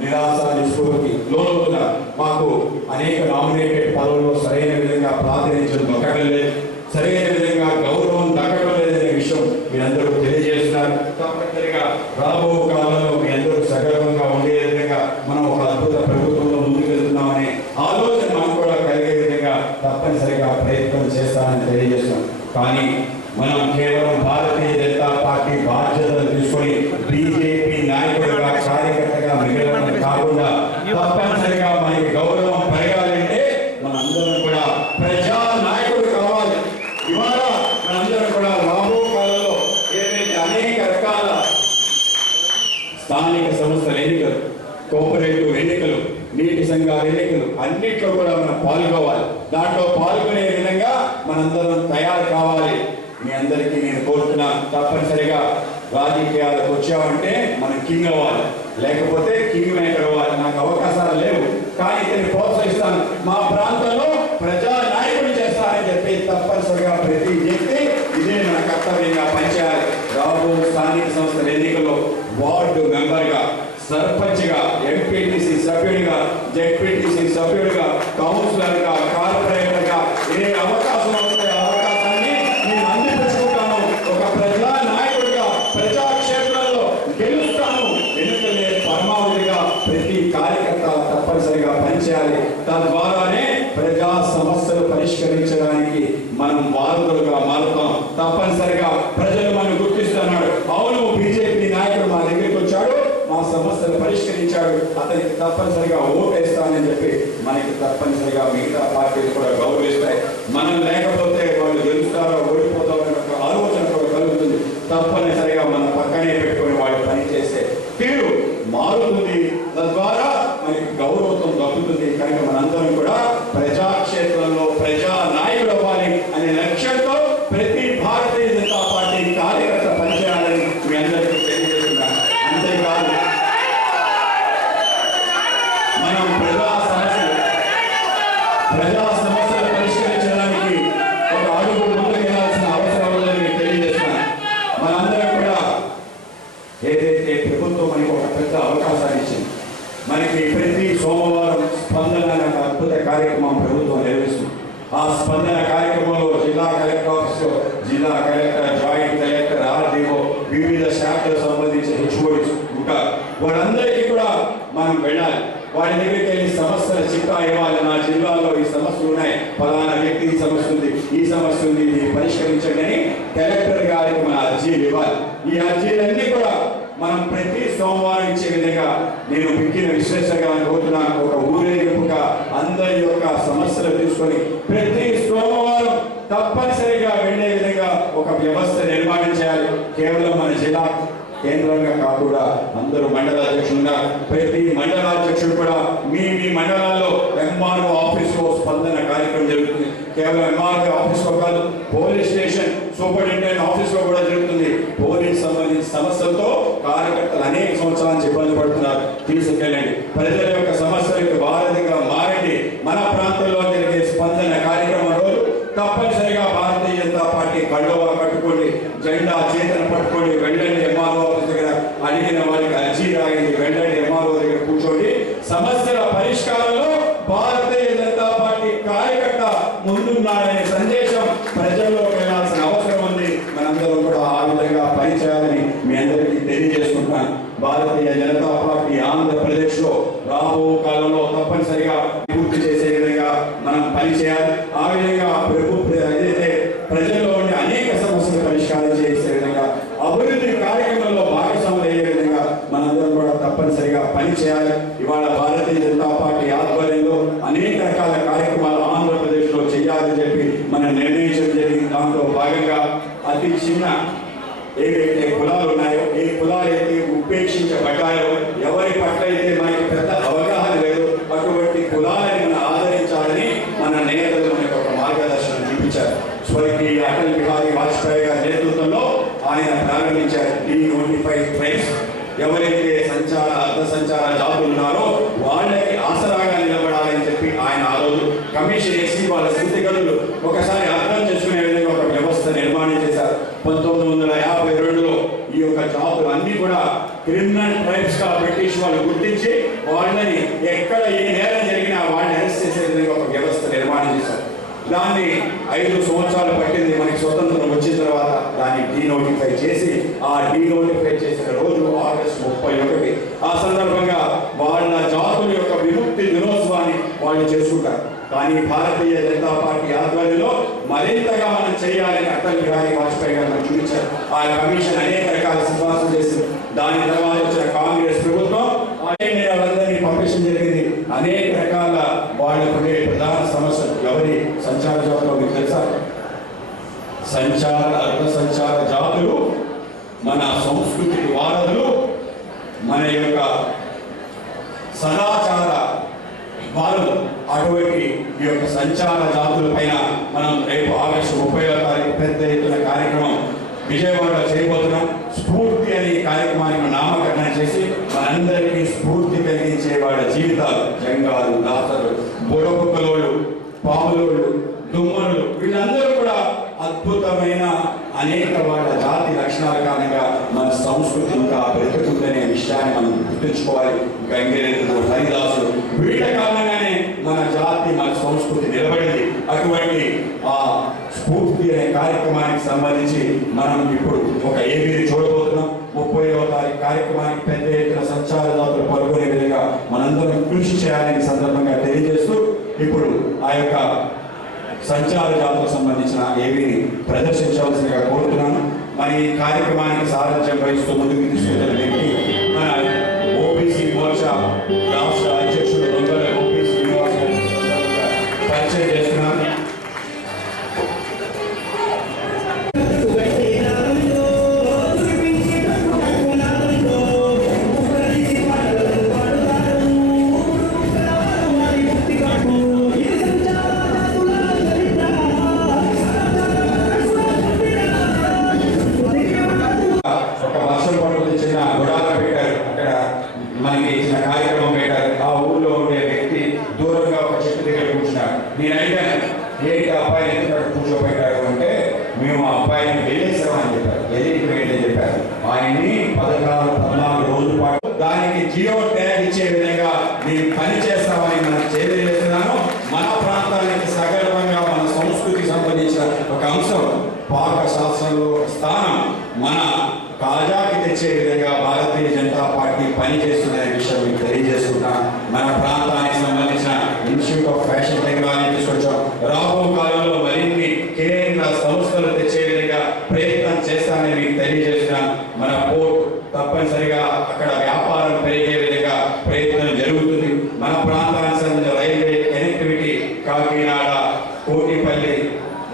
నిరాశ నిస్పృహకి లోనవుతున్నారు. మాకు అనేక నామినేటెడ్ పదవుల్లో సరైన విధంగా ప్రాతినిధ్యం దక్కడం లేదు, సరైన విధంగా గౌరవం దక్కడం లేదనే విషయం మీ అందరూ తెలియజేస్తున్నారు. తప్పనిసరిగా రాబో కాలంలో మీ అందరూ సగర్వంగా ఉండే విధంగా మనం ఒక అద్భుత ప్రభుత్వంలో ముందుకు వెళ్తున్నామనే ఆలోచన మనం కూడా కలిగే విధంగా తప్పనిసరిగా ప్రయత్నం చేస్తానని తెలియజేస్తున్నాం. కానీ మనం కేవలం భారతీయ జనతా పార్టీ బాధ్యతలు తీసుకొని బీజేపీ నాయకుడిగా కార్యకర్తగా మిగలడం కాకుండా తప్పనిసరిగా మనకి గౌరవం పెరగాలంటే మనందరం కూడా ప్రజా నాయకుడు కావాలి. ఇవాళ మనందరం కూడా రాబో కాలంలో ఏదైతే అనేక రకాల స్థానిక సంస్థల ఎన్నికలు, కోఆపరేటివ్ ఎన్నికలు, నీటి సంఘాల ఎన్నికలు అన్నిట్లో కూడా మనం పాల్గొవాలి. దాంట్లో పాల్గొనే విధంగా మనందరం తయారు కావాలి. మీ అందరికీ నేను కోరుతున్నాను, తప్పనిసరిగా రాజకీయాలకు వచ్చామంటే మనం కింగ్ అవ్వాలి, లేకపోతే కింగ్ మేకర్ అవ్వాలి. నాకు అవకాశాలు లేవు, కానీ ఇతన్ని ప్రోత్సహిస్తాను. మా ప్రాంతంలో ప్రజా నాయకుడు చేస్తానని చెప్పి తప్పనిసరిగా ప్రతి వ్యక్తి ఇదే మన కర్తవ్యంగా పనిచేయాలి. రాబో స్థానిక సంస్థల ఎన్నికల్లో వార్డు మెంబర్గా, సర్పంచ్గా, ఎంపీటీసీ సభ్యుడిగా, జెడ్పీటీసీ సభ్యుడిగా, కౌన్సిలర్గా, కార్పొరేటర్గా ఏ అవకాశం వస్తే అవకాశాన్ని నేను అందిపుచ్చుకుంటాను. ఒక ప్రజా నాయకుడిగా ప్రజాక్షేత్రంలో గెలుస్తాను. ఎన్నికలే పరమావధిగా ప్రతి కార్యకర్త తప్పనిసరిగా పనిచేయాలి. తద్వారానే ప్రజా సమస్యలు పరిష్కరించడానికి మనం వారధులుగా మారుతాం. తప్పనిసరిగా ప్రజలు మనం గుర్తిస్తున్నాడు. అవును, బీజేపీ నాయకుడు మా దగ్గరికి వచ్చాడు, మా సమస్యలు పరిష్కరించాడు, అతనికి తప్పనిసరిగా ఓటేస్తానని చెప్పి మనకి తప్పనిసరిగా మిగతా పార్టీలు కూడా గౌరవిస్తాయి. మనం లేకపోతే వాళ్ళు గెలుస్తారో ఓడిపోతారో ఒక ఆలోచన కూడా కలుగుతుంది. తప్పనిసరిగా మనం పక్కనే పెట్టుకుని వాళ్ళు పనిచేస్తే తీరు మారుతుంది. తద్వారా మనకి గౌరవం దక్కుతుంది. కనుక మనందరం కూడా ప్రజాక్షేత్రంలో ప్రజా నాయకుడు అవ్వాలి అనే లక్ష్యంతో ప్రతి భారతీయ జనతా పార్టీ కార్యకర్త పనిచేయాలని మీ అందరికీ తెలియజేస్తున్నాను. అంతేకాదు, మనం ప్రజా సమస్యలు పరిష్కరించడానికి ఒక అడుగు ముందుకెళ్లాల్సిన అవసరం ఉందని మీకు తెలియజేస్తున్నాను. మనందరం కూడా ఏదైతే ప్రభుత్వం మనకి ఒక పెద్ద అవకాశాన్ని ఇచ్చింది, మనకి ప్రతి సోమవారం స్పందన అనే అద్భుత కార్యక్రమం ప్రభుత్వం నిర్వహిస్తుంది. ఆ స్పందన కార్యక్రమంలో జిల్లా కలెక్టర్ ఆఫీస్లో జిల్లా కలెక్టర్, జాయింట్ కలెక్టర్, ఆర్డీఓ, వివిధ శాఖలకు సంబంధించిన హెచ్ఓడీస్ ఉంటారు. వాళ్ళందరికీ కూడా మనం వెళ్ళాలి. వాడి దగ్గరికి వెళ్ళి సమస్యల చిట్టా ఇవ్వాలి. నా జిల్లాలో ఈ సమస్యలు ఉన్నాయి, ఫలానా వ్యక్తి ఈ సమస్య ఉంది, ఈ సమస్య ఉంది, ఇది పరిష్కరించండి అని కలెక్టర్ గారికి మన అర్జీలు ఇవ్వాలి. ఈ అర్జీలన్నీ కూడా మనం ప్రతి సోమవారం ఇచ్చే విధంగా నేను మిక్కిన విశ్లేషగా కోరుతున్నాను. ఒక ఊరేగింపుగా అందరి యొక్క సమస్యలు తీసుకొని ప్రతి సోమవారం తప్పనిసరిగా వెళ్ళే విధంగా ఒక వ్యవస్థ నిర్మాణం చేయాలి. కేవలం మన జిల్లా కేంద్రంగా కాకుండా అందరూ మండలాధ్యక్షులుగా, ప్రతి మండలాధ్యక్షుడు కూడా మీ మండలాల్లో ఎంఆర్ఓ ఆఫీస్లో స్పందన కార్యక్రమం జరుగుతుంది. కేవలం ఎంఆర్ఓ ఆఫీస్లో కాదు, పోలీస్ స్టేషన్ సూపరింటెండెంట్ ఆఫీస్లో కూడా జరుగుతుంది. పోలీస్ సంబంధించిన సమస్యలతో కార్యకర్తలు అనేక సంవత్సరాల నుంచి ఇబ్బంది పడుతున్నారు. తీసుకెళ్ళండి, ప్రజల యొక్క సమస్యలకు వారధిగా మారండి. మన ప్రాంతంలో జరిగే స్పందన కార్యక్రమం రోజు తప్పనిసరిగా భారతీయ జనతా పార్టీ కండువా కట్టుకోండి, జెండా చేతన పట్టుకోండి, వెళ్ళండి ఎంఆర్ఓ ఆఫీస్ దగ్గర, అడిగిన వారికి అర్జీ రాయండి, వెళ్ళండి ఎంఆర్ఓ దగ్గర కూర్చోండి. సమస్యల పరిష్కారంలో భారతీయ జనతా పార్టీ కార్యకర్త ముందున్నాడనే సందేశం ప్రజల్లోకి వెళ్ళాల్సిన అవసరం ఉంది. మనందరం కూడా ఆ విధంగా పనిచేయాలని మీ అందరికీ తెలియజేసుకుంటున్నాను. భారతీయ జనతా పార్టీ ఆంధ్రప్రదేశ్లో రాబో కాలంలో తప్పనిసరిగా పూర్తి చేసే విధంగా మనం పనిచేయాలి. ఆ విధంగా ఏదైతే ప్రజల్లో ఉండే అనేక సమస్యలు పరిష్కారం చేసే విధంగా, అభివృద్ధి కార్యక్రమంలో భాగస్వాములు అయ్యే విధంగా మనందరం కూడా తప్పనిసరిగా పనిచేయాలి. ఇవాళ భారతీయ జనతా పార్టీ ఆధ్వర్యంలో అనేక రకాల కార్యక్రమాలు ఆంధ్రప్రదేశ్లో చేయాలని చెప్పి మనం నిర్ణయించడం జరిగింది. దాంట్లో భాగంగా అతి చిన్న ఏవైతే కులాలు ఉన్నాయో, ఏ కులాలు అయితే ఉపేక్షించబడ్డాయో, ఎవరి పట్ల అయితే మనకి పెద్ద అవగాహన లేదు, అటువంటి కులాలని మనం ఆదరించాలని మన నేతలు మనకు ఒక మార్గదర్శనం చూపించారు. స్వర్గీయ అటల్ బిహారీ వాజ్పేయి గారి నేతృత్వంలో ఆయన ప్రారంభించారు డీనోటిఫైడ్ ట్రైబ్స్. ఎవరైతే సంచార అర్ధ సంచార జాతులు ఉన్నారో వాళ్ళకి ఆసరాగా నిలబడాలని చెప్పి ఆయన ఆ రోజు కమిషన్ వేసి వాళ్ళ స్థితిగతులు ఒకసారి అర్థం చేసుకునే విధంగా ఒక వ్యవస్థ నిర్మాణం చేశారు. 1952లో ఈ యొక్క జాతులు అన్ని కూడా క్రిమినల్ ట్రైబ్స్ గా బ్రిటిష్ వాళ్ళు గుర్తించి వాళ్ళని ఎక్కడ ఏ నేరం జరిగినా వాళ్ళని అరెస్ట్ చేసే విధంగా ఒక వ్యవస్థ నిర్మాణం చేశారు. దాన్ని 5 సంవత్సరాలు పట్టింది. మనకి స్వతంత్రం వచ్చిన తర్వాత దాన్ని డీనోటిఫై చేసి, ఆ డీనోటిఫై చేసిన రోజు ఆగస్టు 31. ఆ సందర్భంగా వాళ్ళ జాతుల యొక్క విముక్తి దినోత్సవాన్ని వాళ్ళు చేసుకుంటారు. కానీ భారతీయ జనతా పార్టీ ఆధ్వర్యంలో మరింతగా మనం చేయాలని అటల్ బిహారీ వాజ్పేయి గారు మనకు చూపించారు. ఆ కమిషన్ అనేక రకాల సిఫార్సులు చేసింది. దాని తర్వాత వచ్చిన కాంగ్రెస్ ప్రభుత్వం వాళ్ళందరినీ పంపించడం జరిగింది. అనేక రకాల వాళ్ళకుండే ప్రధాన సమస్యలు ఎవరి సంచార జాతులు మీకు తెలుసా? సంచార అర్ధ సంచార జాతులు మన సంస్కృతికి వారధులు. మన యొక్క సదాచార వాళ్ళు అటువంటి ఈ యొక్క సంచార జాతుల పైన మనం రేపు ఆగస్టు 30వ తారీఖు పెద్ద ఎత్తున కార్యక్రమం విజయవాడలో చేయబోతున్నాం. స్ఫూర్తి అనే కార్యక్రమానికి నామకరణం చేసి మనందరికీ స్ఫూర్తి కలిగించే వాళ్ళ జీవితాలు, జంగాలు, దాసలు, బుడబుక్కలోళ్ళు, పాములోళ్ళు, దుమ్మలు, వీళ్ళందరూ కూడా అద్భుతమైన అనేక వాళ్ళ జాతి లక్షణాల కారణంగా మన సంస్కృతి ఇంకా బ్రతుకుందనే విషయాన్ని మనం గుర్తుంచుకోవాలి. గంగిరెద్దులు, హరిదాసులు, వీళ్ళ కారణంగానే మన జాతి, మన సంస్కృతి నిలబడింది. అటువంటి ఆ స్ఫూర్తి అనే కార్యక్రమానికి సంబంధించి మనం ఇప్పుడు ఒక ఏబీని చూడబోతున్నాం. 30వ తారీఖు కార్యక్రమానికి పెద్ద ఎత్తున సంచారదాతలు పాల్గొనే విధంగా మనందరం కృషి చేయాలని సందర్భంగా తెలియజేస్తూ ఇప్పుడు ఆ యొక్క సంచార జాతులకు సంబంధించిన ఏబీని ప్రదర్శించవలసిందిగా కోరుతున్నాను. మరి ఈ కార్యక్రమానికి సారథ్యం వహిస్తూ ముందుకు తీసుకెళ్లిన వ్యక్తి మన ఓబీసీ మోర్చా రాష్ట్ర అధ్యక్షుడు దొంగల ఓబీసీ శ్రీనివాస్ పరిచయం చేస్తున్నాను. ఒక వర్షం పడుతుంది, చిన్న గుడాలు పెట్టారు, అక్కడ మనకి చిన్న కార్యక్రమం పెట్టారు. ఆ ఊళ్ళో ఉండే వ్యక్తి దూరంగా ఒక చెట్టు దగ్గర కూర్చున్నాడు. నేను అడిగాను, ఏంటి అబ్బాయిని ఎందుకు కూర్చోబెట్టారు అంటే, మేము ఆ అబ్బాయిని వెళ్ళేసామని చెప్పారు. ఎదిరికి వెళ్ళే చెప్పారు. ఆయన్ని 14 రోజుల పాటు దానికి జియో ట్యాగ్ ఇచ్చే విధంగా నేను పని చేస్తామని మనం తెలియజేస్తున్నాను. మన ప్రాంతానికి సగర్వంగా మన సంస్కృతికి సంబంధించిన ఒక అంశం పాక శాస్త్రంలో స్థానం మన కాజాకి తెచ్చే విధంగా భారతీయ జనతా పార్టీ పనిచేస్తున్న విషయం మీకు తెలియజేస్తున్నా. మన ప్రాంతానికి సంబంధించిన ఇన్స్టిట్యూట్ ఆఫ్ ఫ్యాషన్ టెక్నాలజీ తీసుకొచ్చాం. రాబో కాలంలో మరిన్ని కేంద్ర సంస్థలు తెచ్చే విధంగా ప్రయత్నం చేస్తానని మీకు తెలియజేస్తున్నాను. మన పోర్ట్ తప్పనిసరిగా అక్కడ వ్యాపారం పెరిగే విధంగా ప్రయత్నం జరుగుతుంది. మన ప్రాంతానికి సంబంధించిన రైల్వే కనెక్టివిటీ కాకినాడ, కోటిపల్లి,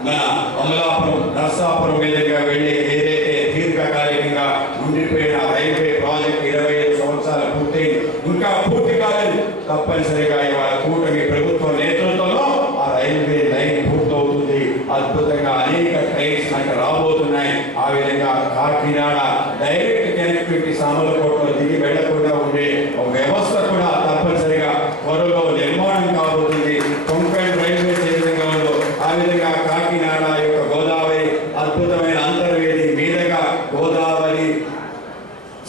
మన అమలాపురం, నర్సాపురం మీదుగా వెళ్ళే ఏదైతే దీర్ఘకాలికంగా ఉండిపోయిన రైల్వే ప్రాజెక్ట్ 25 సంవత్సరాలు పూర్తయింది, ఇంకా పూర్తి కాలేదు. తప్పనిసరిగా ఇవాళ కూటమి ప్రభుత్వ నేతృత్వంలో ఆ రైల్వే లైన్ పూర్తవుతుంది. అద్భుతంగా అనేక ట్రైన్స్ మనకు రాబోతున్నాయి. ఆ విధంగా కాకినాడ డైరెక్ట్ కనెక్టివిటీ సామర్లకోటలో దిగి వెళ్లకుండా ఉండే ఒక వ్యవస్థ కూడా తప్పనిసరిగా త్వరలో నిర్మాణం కాబోతుంది. కొంకణ్ రైల్వే ఏ విధంగా ఉందో ఆ విధంగా కాకినాడ యొక్క గోదావరి అద్భుతమైన అంతర్వేది మీదుగా గోదావరి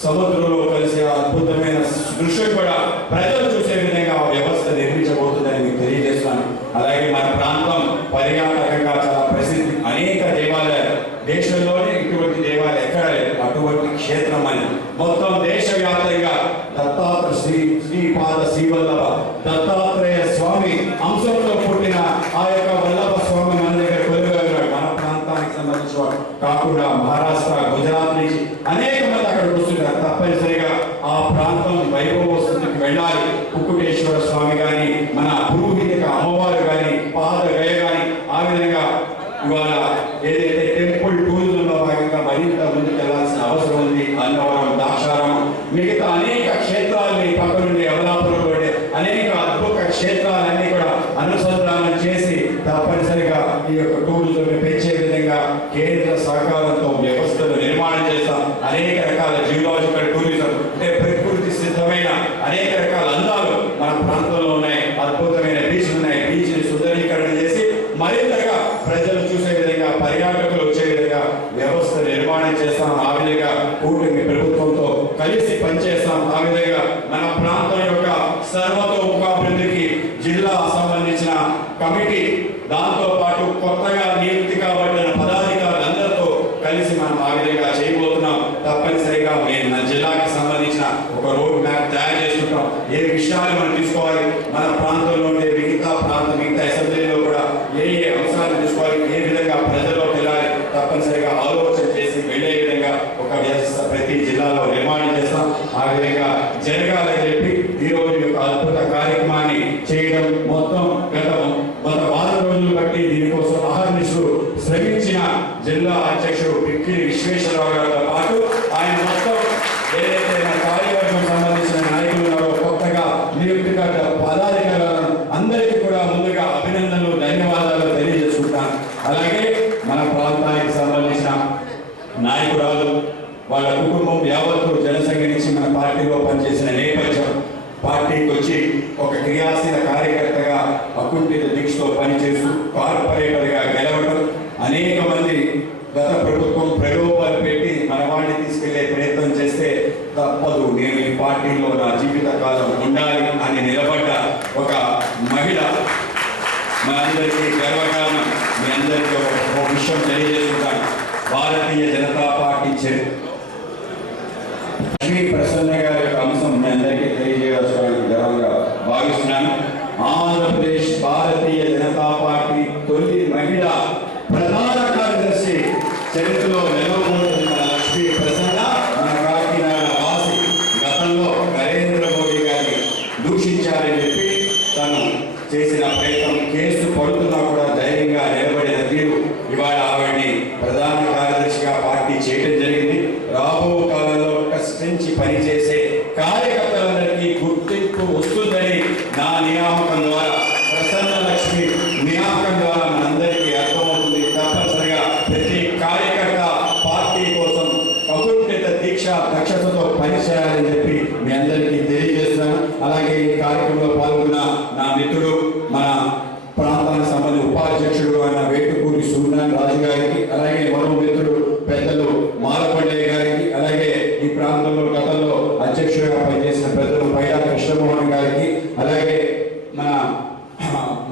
సముద్రంలో కలిసి అద్భుతమైన దృశ్యం కూడా ప్రజలు చూసే విధంగా వ్యవస్థ నిర్మించబోతుందని మీకు తెలియజేస్తున్నాను. అలాగే మన ప్రాంతం పర్యాటకంగా చాలా ప్రసిద్ధి. అనేక దేవాలయాలు, దేశంలోనే ఇటువంటి దేవాలయం ఎక్కడ లేదు. అటువంటి క్షేత్రం అని మొత్తం దేశవ్యాప్తంగా దత్తాత్రేయ శ్రీపాద శ్రీవల్లభ దత్తాత్రేయ స్వామి అంశంలో పుట్టిన ఆ యొక్క వల్లభ స్వామి మన దగ్గర కొలువుగా ఉన్నాడు. మన ప్రాంతానికి సంబంధించిన వాడు కాకుండా మహారాష్ట్ర, గుజరాత్ నుంచి అనేక మంది అక్కడికి వస్తున్నారు. తప్పనిసరిగా ఆ ప్రాంతం వైభవస్థితికి వెళ్ళాలి. కుక్కుటేశ్వర స్వామి కానీ, మన పురోహితిక అమ్మవారు కానీ, పాదగయ కానీ, ఆ విధంగా ఇవాళ ఏదైతే టెంపుల్ టూరిజంలో భాగంగా మరింత ముందుకు వెళ్లాల్సిన అవసరం ఉంది. అన్నవరం, దాక్షారం, మిగతా అనేక క్షేత్రాలని పక్క నుండి అమలాపురంలో అనేక అద్భుత క్షేత్రాలన్నీ కూడా అనుసంధానం చేసి తప్పనిసరిగా ఈ యొక్క టూరిజం పెంచే విధంగా కేంద్ర సహకారంతో వ్యవస్థలు నిర్మాణం చేస్తాం. అనేక రకాల జియోలాజికల్ టూరిజం అంటే ప్రకృతి సిద్ధమైన అనేక రకాల అందాలు మన ప్రాంతంలో ఉన్నాయి. అద్భుతమైన బీచ్లు ఉన్నాయి. బీచ్ని సుందరీకరణ చేసి మరింతగా ప్రజలు చూసే విధంగా, పర్యాటకులు వచ్చే విధంగా వ్యవస్థ నిర్మాణం చేస్తాం. ఆ విధంగా కూటమి ప్రభుత్వంతో కలిసి పనిచేస్తాం. ఆ విధంగా మన ప్రాంతం యొక్క సర్వతోముఖాభివృద్ధికి జిల్లా సంబంధించిన కమిటీ, దాంతో పాటు కొత్తగా నియుక్తి కాబడిన పదాధికారులందరితో కలిసి మనం ఆ విధంగా చేయబోతున్నాం. తప్పనిసరిగా మేము మన జిల్లాకి సంబంధించిన ఒక రోడ్ మ్యాప్ తయారు చేసుకుంటాం. ఏ విషయాలు మనం తీసుకోవాలి, మన ప్రాంతంలో ఉండే మిగతా అసెంబ్లీలో కూడా ఏ అంశాలు తీసుకోవాలి, ఏ విధంగా ప్రజల్లోకి వెళ్ళాలి, తప్పనిసరిగా ఆలోచన చేసి వెళ్ళే విధంగా ఒక వ్యవస్థ ప్రతి జిల్లాలో నిర్మాణం చేస్తాం. ఆ విధంగా జరగాలని చెప్పి ఈరోజు యొక్క అద్భుత కార్యక్రమాన్ని చేయడం, మొత్తం గత వారం రోజులు బట్టి దీనికోసం అహర్నిశలు శ్రమించిన జిల్లా అధ్యక్షుడు పిక్కిలి విశ్వేశ్వరరావు గారితో పాటు ఆయన మొత్తం ఏదైతే కార్యవర్గం పార్టీకి వచ్చి ఒక క్రియాశీల కార్యకర్తగా అకుంఠిత దీక్షతో పనిచేస్తూ కార్పొరేటర్గా గెలవడం, అనేక మంది గత ప్రభుత్వం ప్రలోభాలు పెట్టి మన వాడిని తీసుకెళ్లే ప్రయత్నం చేస్తే తప్పదు, నేను ఈ పార్టీలో నా జీవిత కాలం ఉండాలి అని నిలబడ్డ ఒక మహిళ. మన అందరికీ గర్వకారణం. మీ అందరికీ ఒక విషయం తెలియజేస్తున్నాను. భారతీయ జనతా పార్టీ లక్ష్మీ ప్రసన్న గారి యొక్క అంశం మీ అందరికీ తెలియజేయవలసిన గర్వంగా భావిస్తున్నాను. ఆంధ్రప్రదేశ్ భారతీయ జనతా పార్టీ తొలి మహిళ ప్రధాన కార్యదర్శి చరిత్రలో నిలవబోతున్న లక్ష్మీ ప్రసన్న మన కాకినాడ వాసి. గతంలో నరేంద్ర మోడీ గారిని దూషించారని చెప్పి తను చేసిన ప్రయత్నం, కేసు పడుతున్నా కూడా ధైర్యంగా నిలబడిన తీరు ఇవాళ ఆవిడ్ని ప్రధాన కార్యదర్శిగా పార్టీ చేయడం జరిగింది. రాబో కాలంలో కష్టించి పనిచేసే కార్యకర్తలందరికీ గుర్తింపు వస్తుందని నా నియామకం ద్వారా, ప్రసన్న లక్ష్మి నియామకం ద్వారా మనందరికీ అర్థమవుతుంది. తప్పనిసరిగా ప్రతి కార్యకర్త పార్టీ కోసం అకుంఠిత దీక్ష దక్షతతో పనిచేయాలని చెప్పి మీ అందరికీ తెలియజేస్తున్నాను. అలాగే ఈ కార్యక్రమంలో పాల్గొన్న నా మిత్రుడు, మన ప్రాంతానికి సంబంధించిన ఉపాధ్యక్షుడు అయిన వేటుకూరి సూర్యనారాయణ రాజు గారికి, అలాగే మరో మిత్రుడు పెద్దలు మాలపల్లె గారికి, అలాగే ఈ ప్రాంతంలో గతంలో అధ్యక్షుడిగా పనిచేసిన పెద్దలు పైడా కృష్ణమోహన్ గారికి, అలాగే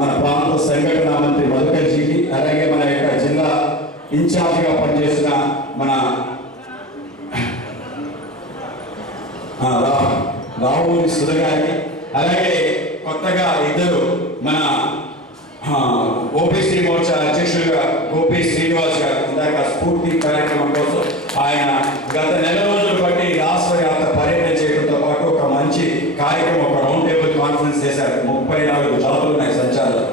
మన ప్రాంత సంఘటన మంత్రి మధుకర్జీకి, అలాగే మన యొక్క జిల్లా ఇన్ఛార్జిగా పనిచేసిన మన రావుని సుధ గారికి, అలాగే కొత్తగా ఇద్దరు మన ఓబీసీ మోర్చా అధ్యక్షులుగా గోపి శ్రీనివాస్ గారు, ఇందాక స్ఫూర్తి కార్యక్రమం కోసం ఆయన గత నెల రోజులు బట్టి రాష్ట్ర యాత్ర పర్యటన చేయడంతో పాటు ఒక మంచి కార్యక్రమం, ఒక రౌండ్ టేబుల్ కాన్ఫరెన్స్ చేశారు. 34 జాతులు ఉన్నాయి సంచారాలు.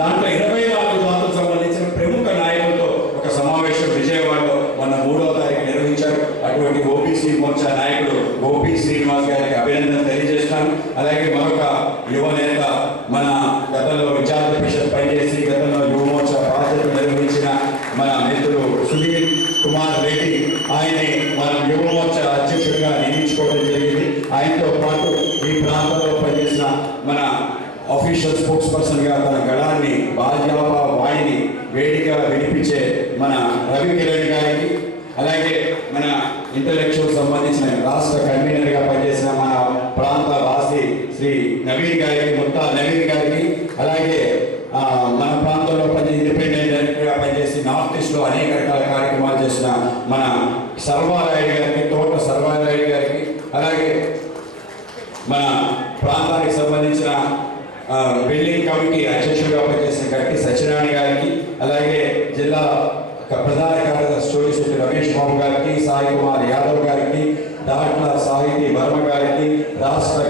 దాంట్లో 24 జాతులకు సంబంధించిన ప్రముఖ నాయకులతో ఒక సమావేశం విజయవాడలో మొన్న 3వ తారీఖు నిర్వహించారు. అటువంటి ఓబీసీ మోర్చా నాయకుడు గోపి శ్రీనివాస్ గారికి అభినందన తెలియజేస్తున్నాను. అలాగే మరొక యువ నేత, మన గతంలో విద్యార్థి పరిషత్ పనిచేసి గతంలో యువ మోర్చా బాధ్యతలు నిర్వహించిన మన మిత్రుడు సునీల్ కుమార్ రెడ్డి, ఆయన్ని మనం యువ మోర్చా అధ్యక్షుడిగా నియమించుకోవడం జరిగింది. ఆయనతో పాటు ఈ ప్రాంతంలో పనిచేసిన మన అఫీషియల్ స్పోక్స్ పర్సన్ గా తన గళాన్ని భాజపా వాణిని వేడిగా వినిపించే మన రవి కిరణ్ గారికి, అలాగే మన ఇంటలెక్చువల్ సంబంధించిన రాష్ట్ర కన్వీనర్ గా పనిచేసిన మన ప్రాంత వాసి శ్రీ నవీన్ గారికి, ముత్తా నవీన్ గారికి, అలాగే మన ప్రాంతంలో ఇండిపెండెంట్ గా పనిచేసి నార్త్ ఈస్ట్ లో అనేక రకాల కార్యక్రమాలు చేసిన మన సర్వారాయుడు గారికి, తోట సర్వారాయుడు గారికి, అలాగే మన ప్రాంతానికి సంబంధించిన బిల్డింగ్ కమిటీ అధ్యక్షుడిగా పనిచేసిన గట్టి సత్యనారాయణ గారికి, అలాగే జిల్లా ప్రధాన కార్యదర్శి చోటిశెట్టి రమేష్ బాబు గారికి, సాయి కుమార్ యాదవ్ గారికి, దాట్ల సాహితీ వర్మ గారికి, రాష్ట్ర